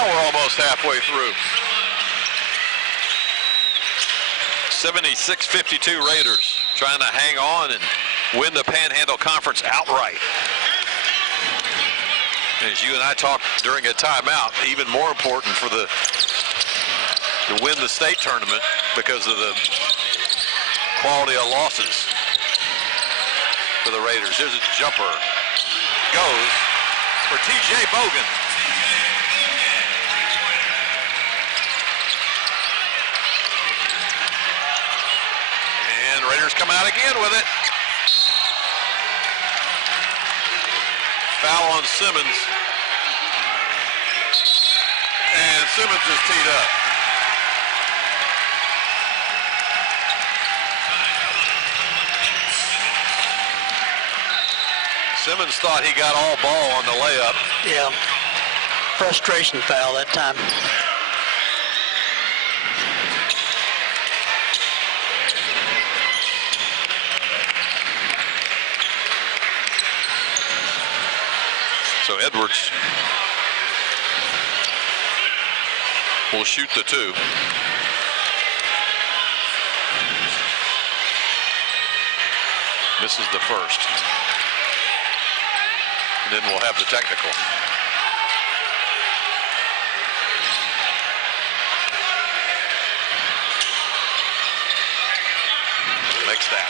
Now we're almost halfway through. 76-52 Raiders trying to hang on and win the Panhandle Conference outright. As you and I talked during a timeout, even more important for to win the state tournament because of the quality of losses for the Raiders. Here's a jumper. Goes for TJ Bogan. Raiders come out again with it. Foul on Simmons. And Simmons is teed up. Simmons thought he got all ball on the layup. Yeah. Frustration foul that time. So Edwards will shoot the two. Misses the first. And then we'll have the technical. Makes that.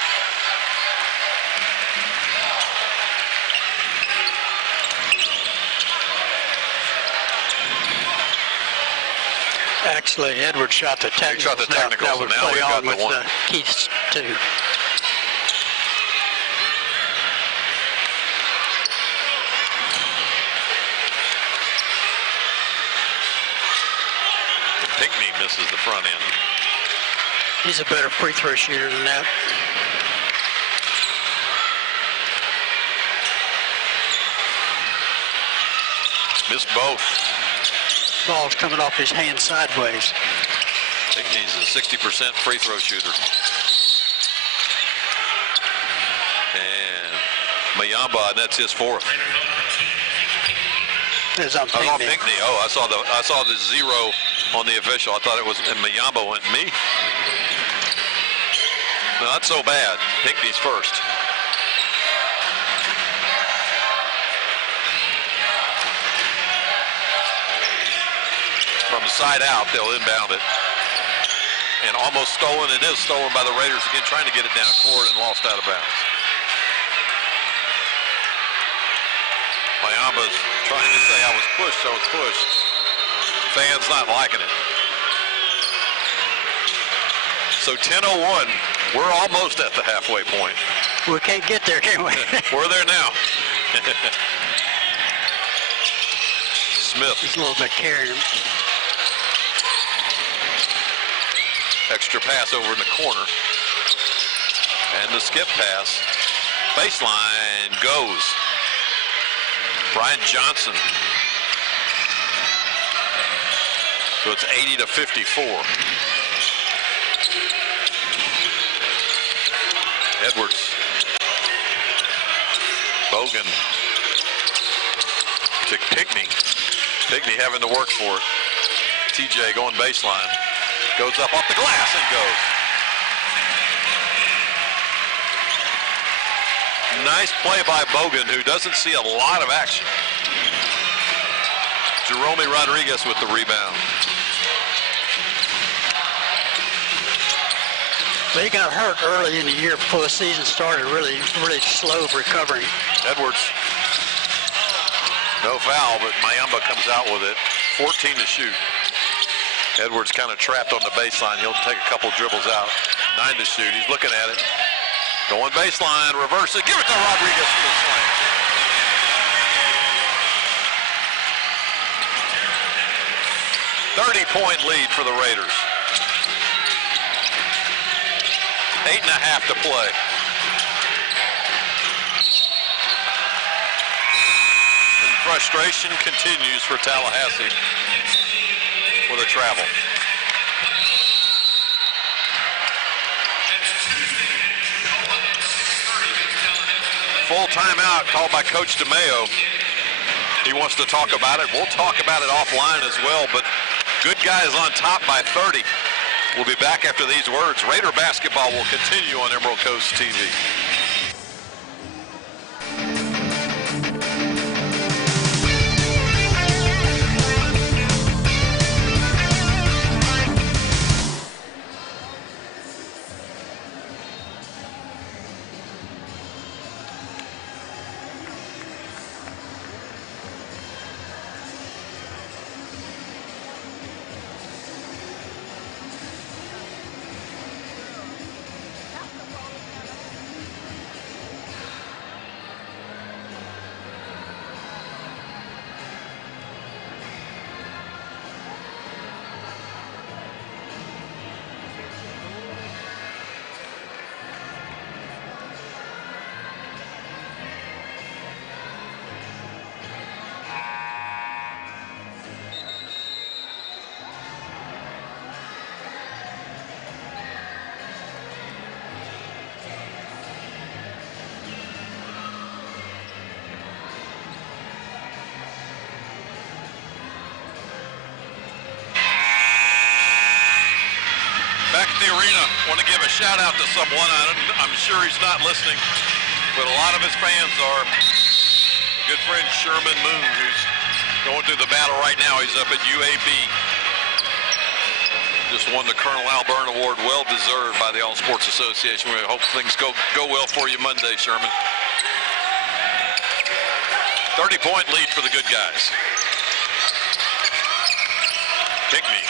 Actually, Edwards shot the technical. He shot the technical, so now we've got the one. The keys too. Pinkney misses the front end. He's a better free throw shooter than that. Missed both. Ball's coming off his hand sideways. Pinkney's a 60% free throw shooter. And Mayamba, and that's his fourth. It's on I was on Pinkney. Pinkney. Oh, I saw the zero on the official. I thought it was, and Mayamba went me. No, not so bad. Pinkney's first. From the side out, they'll inbound it. And almost stolen. It is stolen by the Raiders again, trying to get it down court and lost out of bounds. Mayamba's trying to say I was pushed, so it's pushed. Fans not liking it. So 10:01, we're almost at the halfway point. We can't get there, can we? We're there now. Smith. He's a little bit carrying him. Extra pass over in the corner. And the skip pass. Baseline goes. Brian Johnson. So it's 80-54. Edwards. Bogan to Pinkney. Pinkney having to work for it. TJ going baseline. Goes up off the glass and goes. Nice play by Bogan, who doesn't see a lot of action. Jerome Rodriguez with the rebound. They got hurt early in the year before the season started, really slow recovering. Edwards. No foul, but Mayamba comes out with it. 14 to shoot. Edwards kind of trapped on the baseline. He'll take a couple dribbles out. 9 to shoot. He's looking at it. Going baseline, reverse it. Give it to Rodriguez for the slam. .30-point lead for the Raiders. 8.5 to play. And frustration continues for Tallahassee with a travel. Full timeout called by Coach DeMayo. He wants to talk about it. We'll talk about it offline as well, but good guy is on top by 30. We'll be back after these words. Raider basketball will continue on Emerald Coast TV. the arena. Want to give a shout out to someone. I'm sure he's not listening, but a lot of his fans are. A good friend Sherman Moon, who's going through the battle right now. He's up at UAB. Just won the Colonel Al Byrne Award, well deserved by the All Sports Association. We hope things go well for you Monday, Sherman. 30-point lead for the good guys. Pinkney.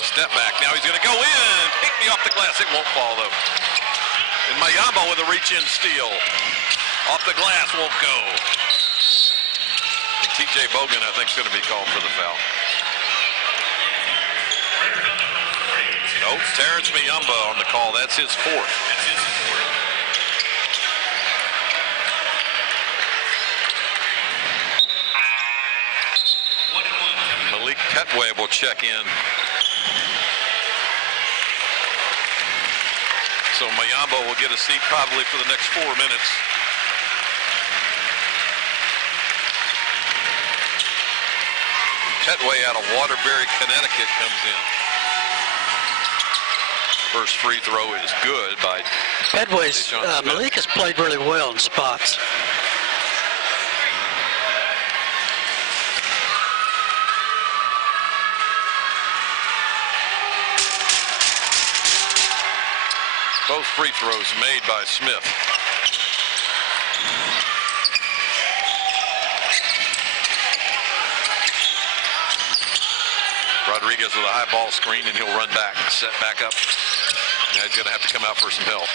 Step back. Now he's going to go in. Pinkney off the glass. It won't fall, though. And Mayamba with a reach-in steal. Off the glass, won't go. And TJ Bogan, I think, is going to be called for the foul. Nope, Terrence Mayamba on the call. That's his fourth. Malik Petway will check in. So Mayamba will get a seat probably for the next 4 minutes. Petway out of Waterbury, Connecticut comes in. First free throw is good by Petway's. Malik has played really well in spots. Both free throws made by Smith. Rodriguez with a high ball screen, and he'll run back, set back up. Now he's going to have to come out for some help.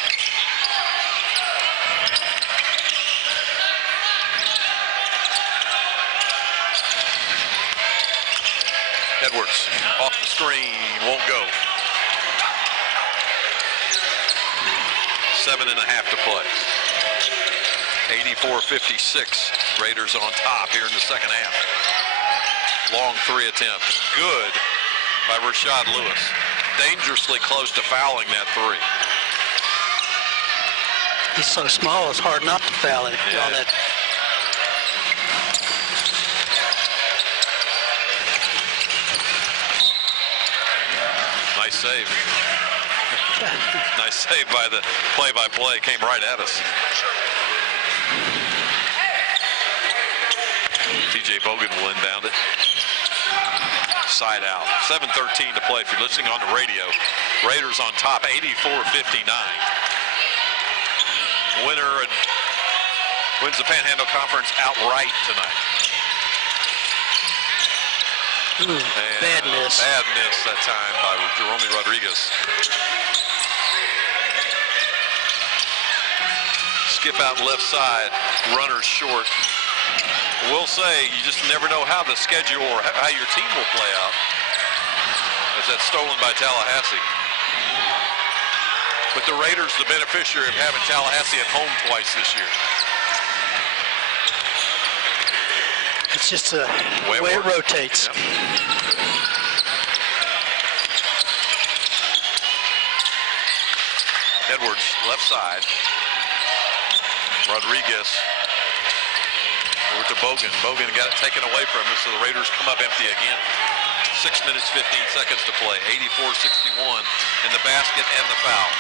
Edwards off the screen, won't go. 7.5 to play. 84-56. Raiders on top here in the second half. Long three attempt. Good by Rashad Lewis. Dangerously close to fouling that three. He's so small, it's hard not to foul it on it. Nice save. Nice save by the play-by-play. Came right at us. TJ Bogan will inbound it. Side out. 7:13 to play. If you're listening on the radio, Raiders on top, 84-59. Winner wins the Panhandle Conference outright tonight. Bad miss. Bad miss that time by Jerome Rodriguez. Skip out left side, runner short. We'll say you just never know how the schedule or how your team will play out. As that's stolen by Tallahassee. But the Raiders, the beneficiary of having Tallahassee at home twice this year. It's just the way it rotates. Yep. Edwards, left side. Rodriguez over to Bogan. Bogan got it taken away from him, so the Raiders come up empty again. 6 minutes, 15 seconds to play. 84-61 in the basket and the foul.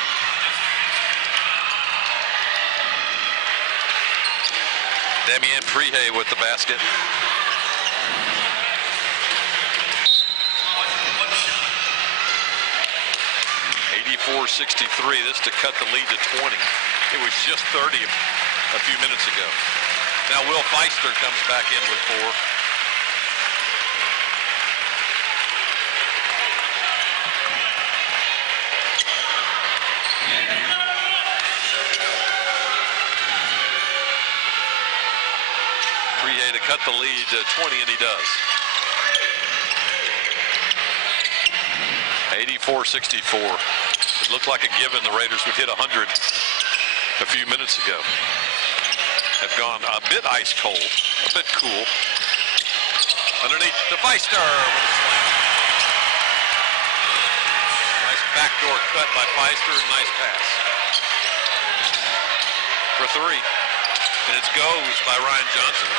Damien Prehay with the basket. .64-63. This to cut the lead to 20. It was just 30 a few minutes ago. Now Will Feister comes back in with 4. Prehay to cut the lead to 20, and he does. 84-64. It looked like a given the Raiders would hit 100 a few minutes ago. Have gone a bit ice cold, a bit cool. Underneath to Feister with a slam. Nice backdoor cut by Feister and nice pass. For 3. And it goes by Ryan Johnson.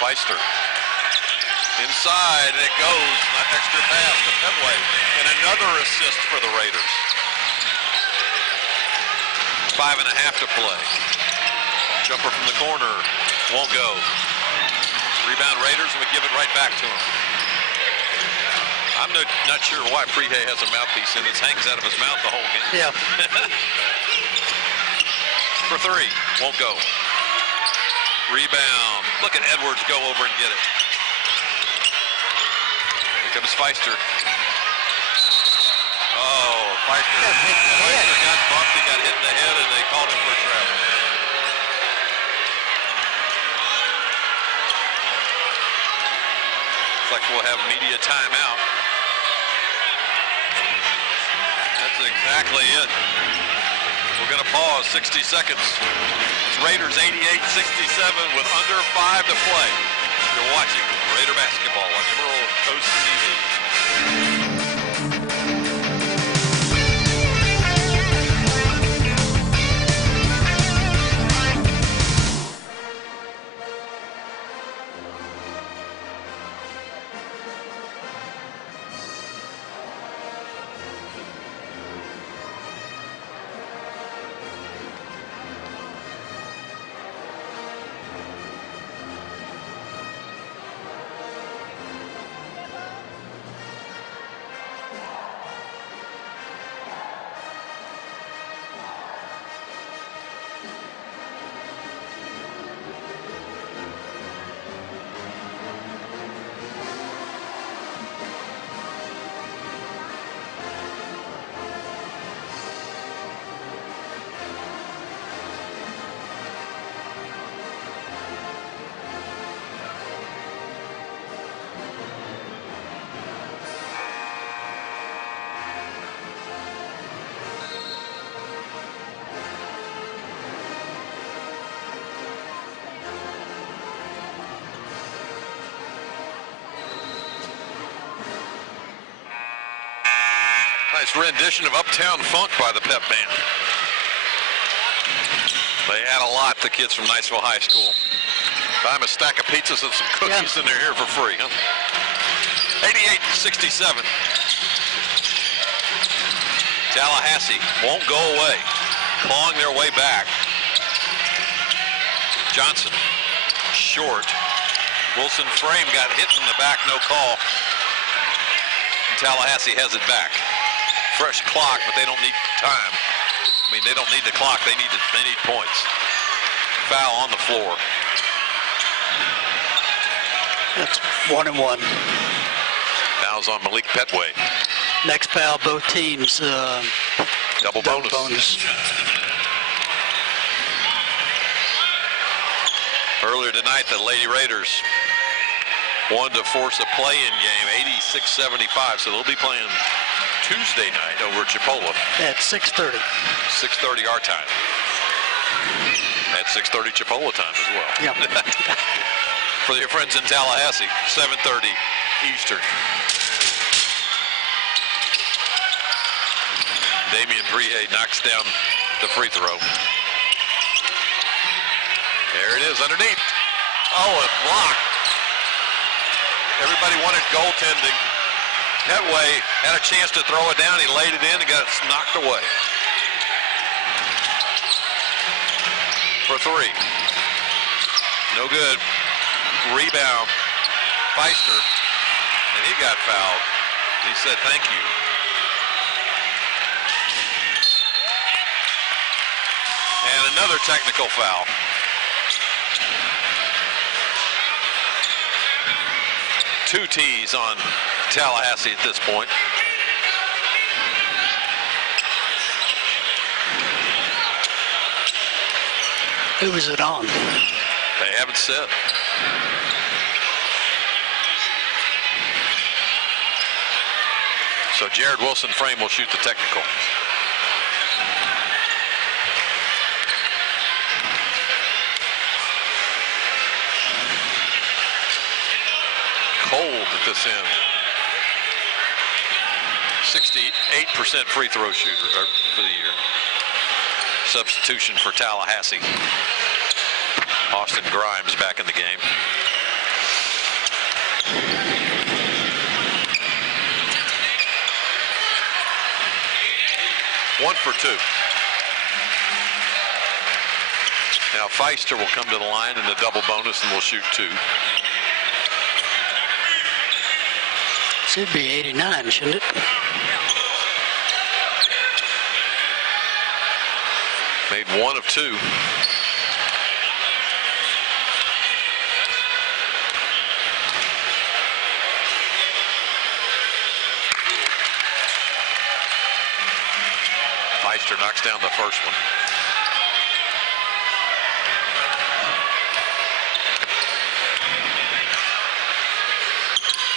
Feister. Inside, and it goes. An extra pass to Petway. And another assist for the Raiders. 5.5 to play. Jumper from the corner. Won't go. Rebound Raiders, and we give it right back to him. I'm not sure why Prehay has a mouthpiece in. It hangs out of his mouth the whole game. Yeah. For three. Won't go. Rebound. Look at Edwards go over and get it. Here comes Feister. Oh, Feister got bumped. He got hit in the head, and they called him for a travel. Looks like we'll have media timeout. That's exactly it. We're going to pause 60 seconds. It's Raiders 88-67 with under 5 to play. You're watching Raider basketball on Emerald Coast TV. Nice rendition of Uptown Funk by the Pep Band. They add a lot to kids from Niceville High School. Buy them a stack of pizzas and some cookies, and they're here for free. Huh? 88-67. Tallahassee won't go away, clawing their way back. Johnson, short. Wilson Frame got hit in the back, no call. And Tallahassee has it back. Fresh clock, but they don't need time. I mean, they don't need the clock. They need points. Foul on the floor. That's 1-1. Fouls on Malik Petway. Next foul, both teams. Double bonus. Earlier tonight, the Lady Raiders wanted to force a play-in game, 86-75. So they'll be playing Tuesday night over at Chipola. At 6:30. 6:30 our time. At 6:30 Chipola time as well. Yeah. For your friends in Tallahassee, 7:30 Eastern. Damian Prehay knocks down the free throw. There it is underneath. Oh, a block. Everybody wanted goaltending. Petway had a chance to throw it down. He laid it in and got it knocked away. For three. No good. Rebound. Feister. And he got fouled. He said thank you. And another technical foul. Two T's on Tallahassee at this point. Who was it on? They haven't said. So Jared Wilson Frame will shoot the technical. Cold at this end. 68% free throw shooter for the year. Substitution for Tallahassee. Austin Grimes back in the game. 1 for 2. Now Feister will come to the line in the double bonus and will shoot 2. Should be 89, shouldn't it? Made 1 of 2. Feister knocks down the first one.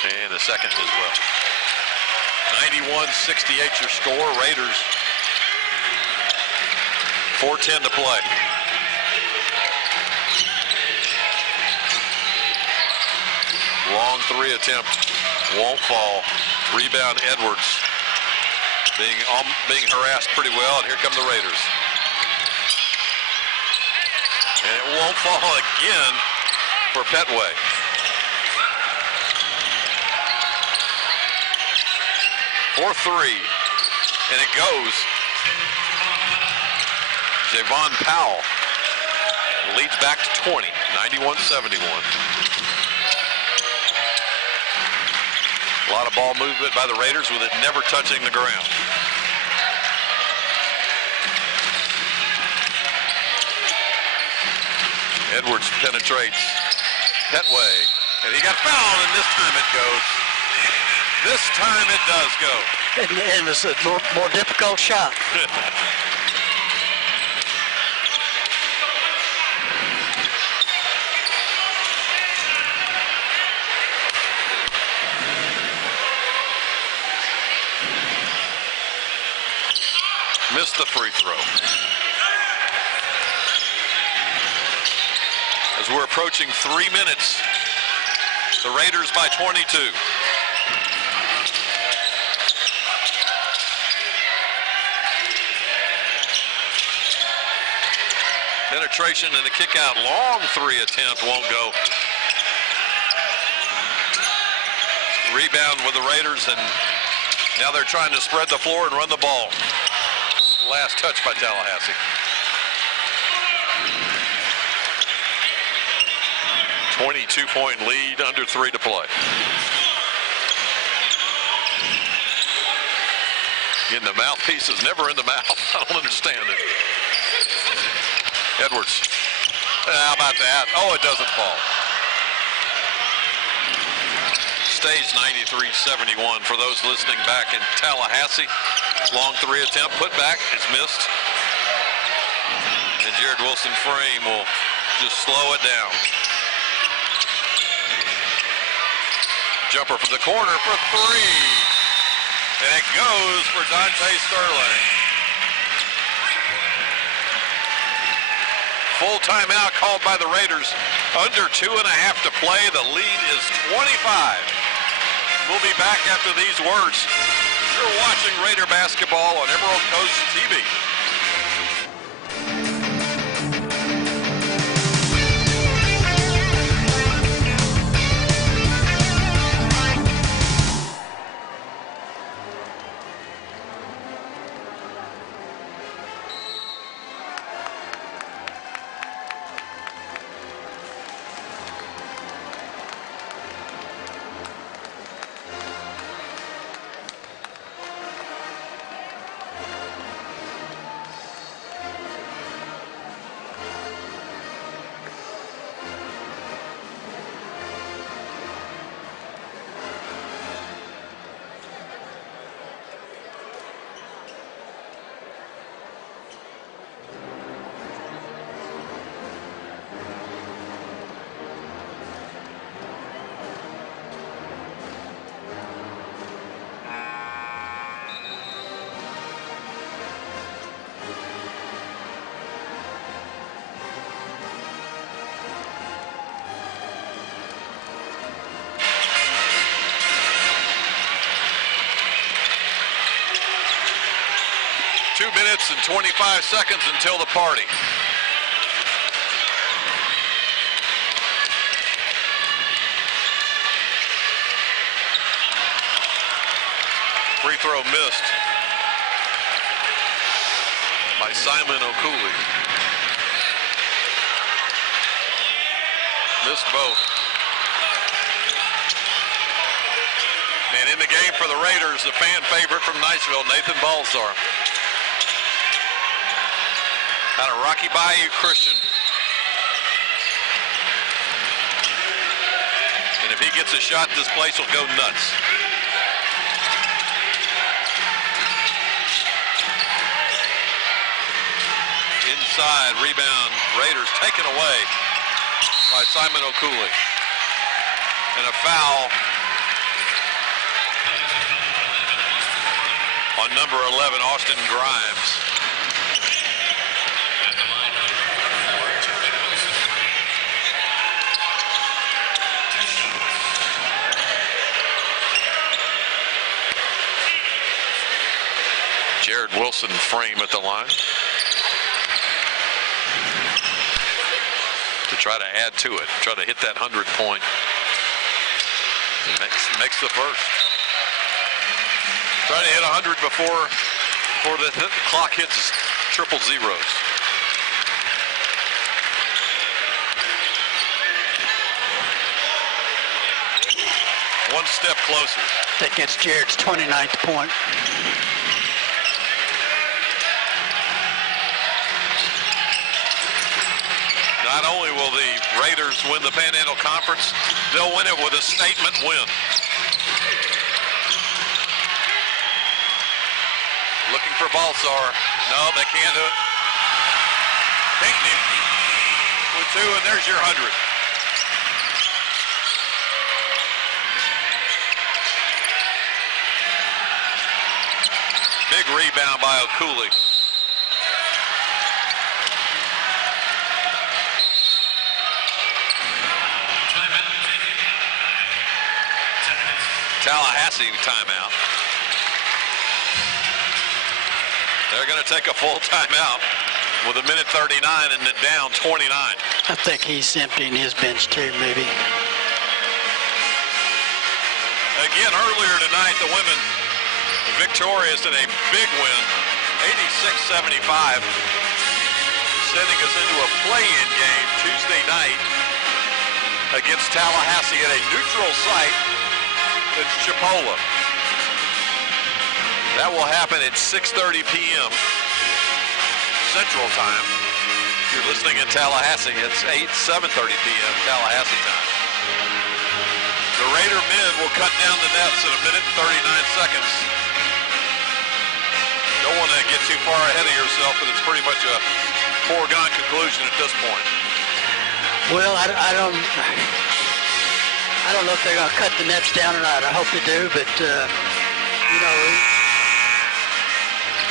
And the second as well. 91-68 your score. Raiders 4:10 to play. Long 3 attempt. Won't fall. Rebound Edwards. Being harassed pretty well, and here come the Raiders. And it won't fall again for Petway. For 3, and it goes. Javon Powell leads back to 20, 91-71. A lot of ball movement by the Raiders with it never touching the ground. Edwards penetrates. Petway, and he got fouled, and this time it goes. This time it does go. And it's a more difficult shot. Missed the free throw. As we're approaching 3 minutes, the Raiders by 22. Penetration and a kick out. Long 3 attempt won't go. Rebound with the Raiders, and now they're trying to spread the floor and run the ball. Last touch by Tallahassee. 22-point lead, under 3 to play. Again, the mouthpiece is never in the mouth. I don't understand it. Edwards. How about that? Oh, it doesn't fall. Stays 93-71 for those listening back in Tallahassee. Long 3 attempt, put back, it's missed. And Jared Wilson frame will just slow it down. Jumper from the corner for 3. And it goes for Dante Sterling. Full timeout called by the Raiders. Under 2.5 to play. The lead is 25. We'll be back after these words. You're watching Raider basketball on Emerald Coast TV. Minutes and 25 seconds until the party. throw missed by Simon O'Cooley. Missed both. And in the game for the Raiders, the fan favorite from Niceville, Nathan Balsar. Out of Rocky Bayou Christian. And if he gets a shot, this place will go nuts. Inside, rebound, Raiders taken away by Simon O'Cooley. And a foul on number 11, Austin Grimes. Jared Wilson frame at the line to try to add to it, try to hit that 100-point. Makes the first. Trying to hit 100 before the clock hits triple zeros. One step closer. That gets Jared's 29th point. Not only will the Raiders win the Panhandle Conference, they'll win it with a statement win. Looking for Balsar. No, they can't do it. Pinckney with 2, and there's your 100. Big rebound by O'Cooley. Tallahassee timeout. They're going to take a full timeout with 1:39 and down 29. I think he's emptying his bench too, maybe. Again, earlier tonight, the women victorious in a big win, 86-75, sending us into a play-in game Tuesday night against Tallahassee at a neutral site. It's Chipola. That will happen at 6:30 p.m. Central Time. If you're listening in Tallahassee, it's 7:30 p.m. Tallahassee time. The Raider men will cut down the nets in 1:39. Don't want to get too far ahead of yourself, but it's pretty much a foregone conclusion at this point. Well, I don't know if they're going to cut the nets down or not. I hope they do, but you know.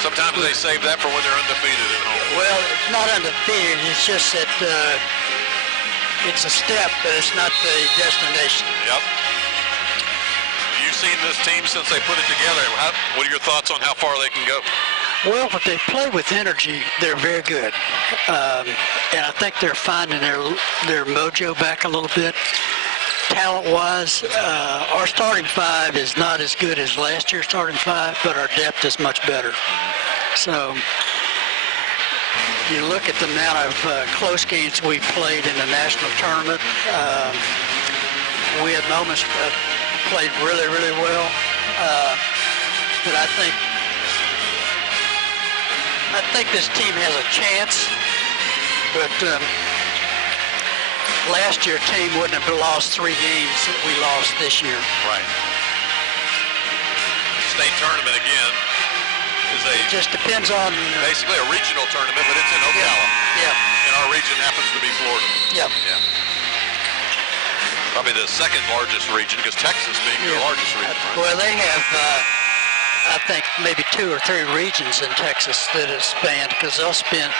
Sometimes they save that for when they're undefeated at home. Well, it's not undefeated. It's just that it's a step, but it's not the destination. Yep. You've seen this team since they put it together. What are your thoughts on how far they can go? Well, if they play with energy, they're very good. And I think they're finding their mojo back a little bit. Talent-wise, our starting five is not as good as last year's starting five, but our depth is much better. So you look at the amount of close games we played in the national tournament. We had moments played really, really well. But I think this team has a chance. But last year, team wouldn't have lost 3 games that we lost this year. Right. State tournament again is It just depends on basically a regional tournament, but it's in Ocala. Yeah. And our region happens to be Florida. Yep. Yeah. Probably the second largest region, because Texas being the largest region. Right? Well, they have, I think, maybe 2 or 3 regions in Texas that is spanned, because they'll send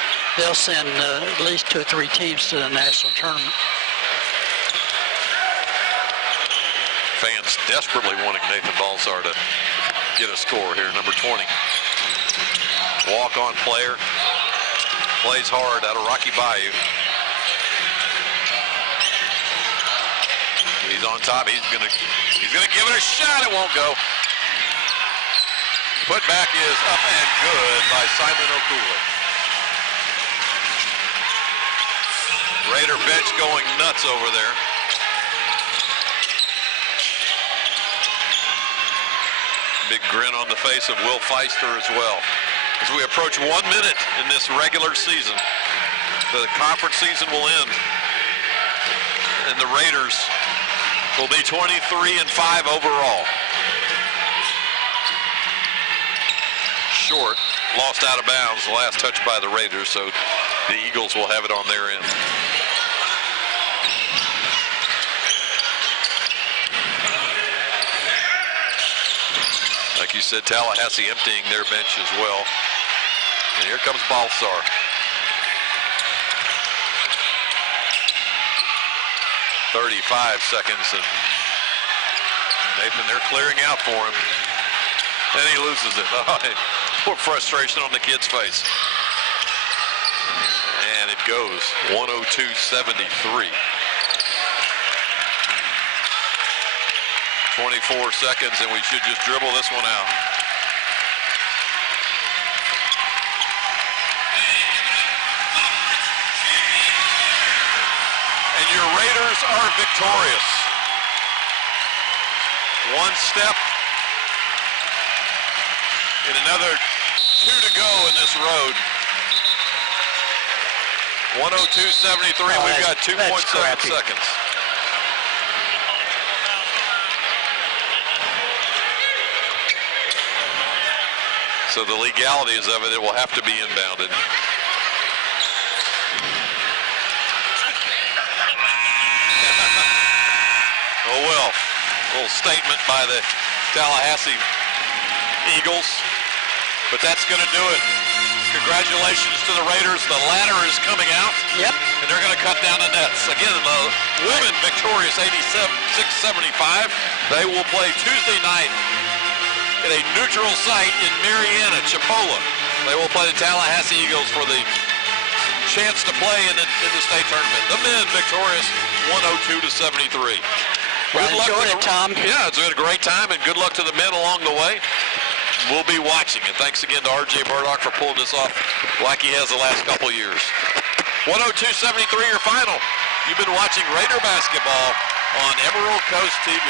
at least 2 or 3 teams to the national tournament. Fans desperately wanting Nathan Balsar to get a score here, number 20. Walk-on player, plays hard out of Rocky Bayou. He's on top. He's gonna give it a shot. It won't go. Putback is up and good by Simon O'Cooley. Raider bench going nuts over there. Big grin on the face of Will Feister as well. As we approach 1 minute in this regular season, the conference season will end, and the Raiders will be 23-5 overall. Short, lost out of bounds, the last touch by the Raiders, so the Eagles will have it on their end. Like you said, Tallahassee emptying their bench as well. And here comes Balsar. "35 seconds, and Nathan, they're clearing out for him. And he loses it. Poor frustration on the kid's face. And it goes 102-73. 24 seconds, and we should just dribble this one out. And your Raiders are victorious. One step and another 2 to go in this road. 102-73, we've got 2.7 seconds. So the legalities of it will have to be inbounded. Oh well, a little statement by the Tallahassee Eagles, but that's going to do it. Congratulations to the Raiders. The ladder is coming out. Yep. And they're going to cut down the nets. Again, the women victorious 86-75. They will play Tuesday night at a neutral site in Marietta, Chipola. They will play the Tallahassee Eagles for the chance to play in the state tournament. The men victorious 102-73. Well, enjoyed it, Tom. Yeah, it's been a great time, and good luck to the men along the way. We'll be watching, and thanks again to R.J. Murdoch for pulling this off like he has the last couple years. 102-73 your final. You've been watching Raider basketball on Emerald Coast TV.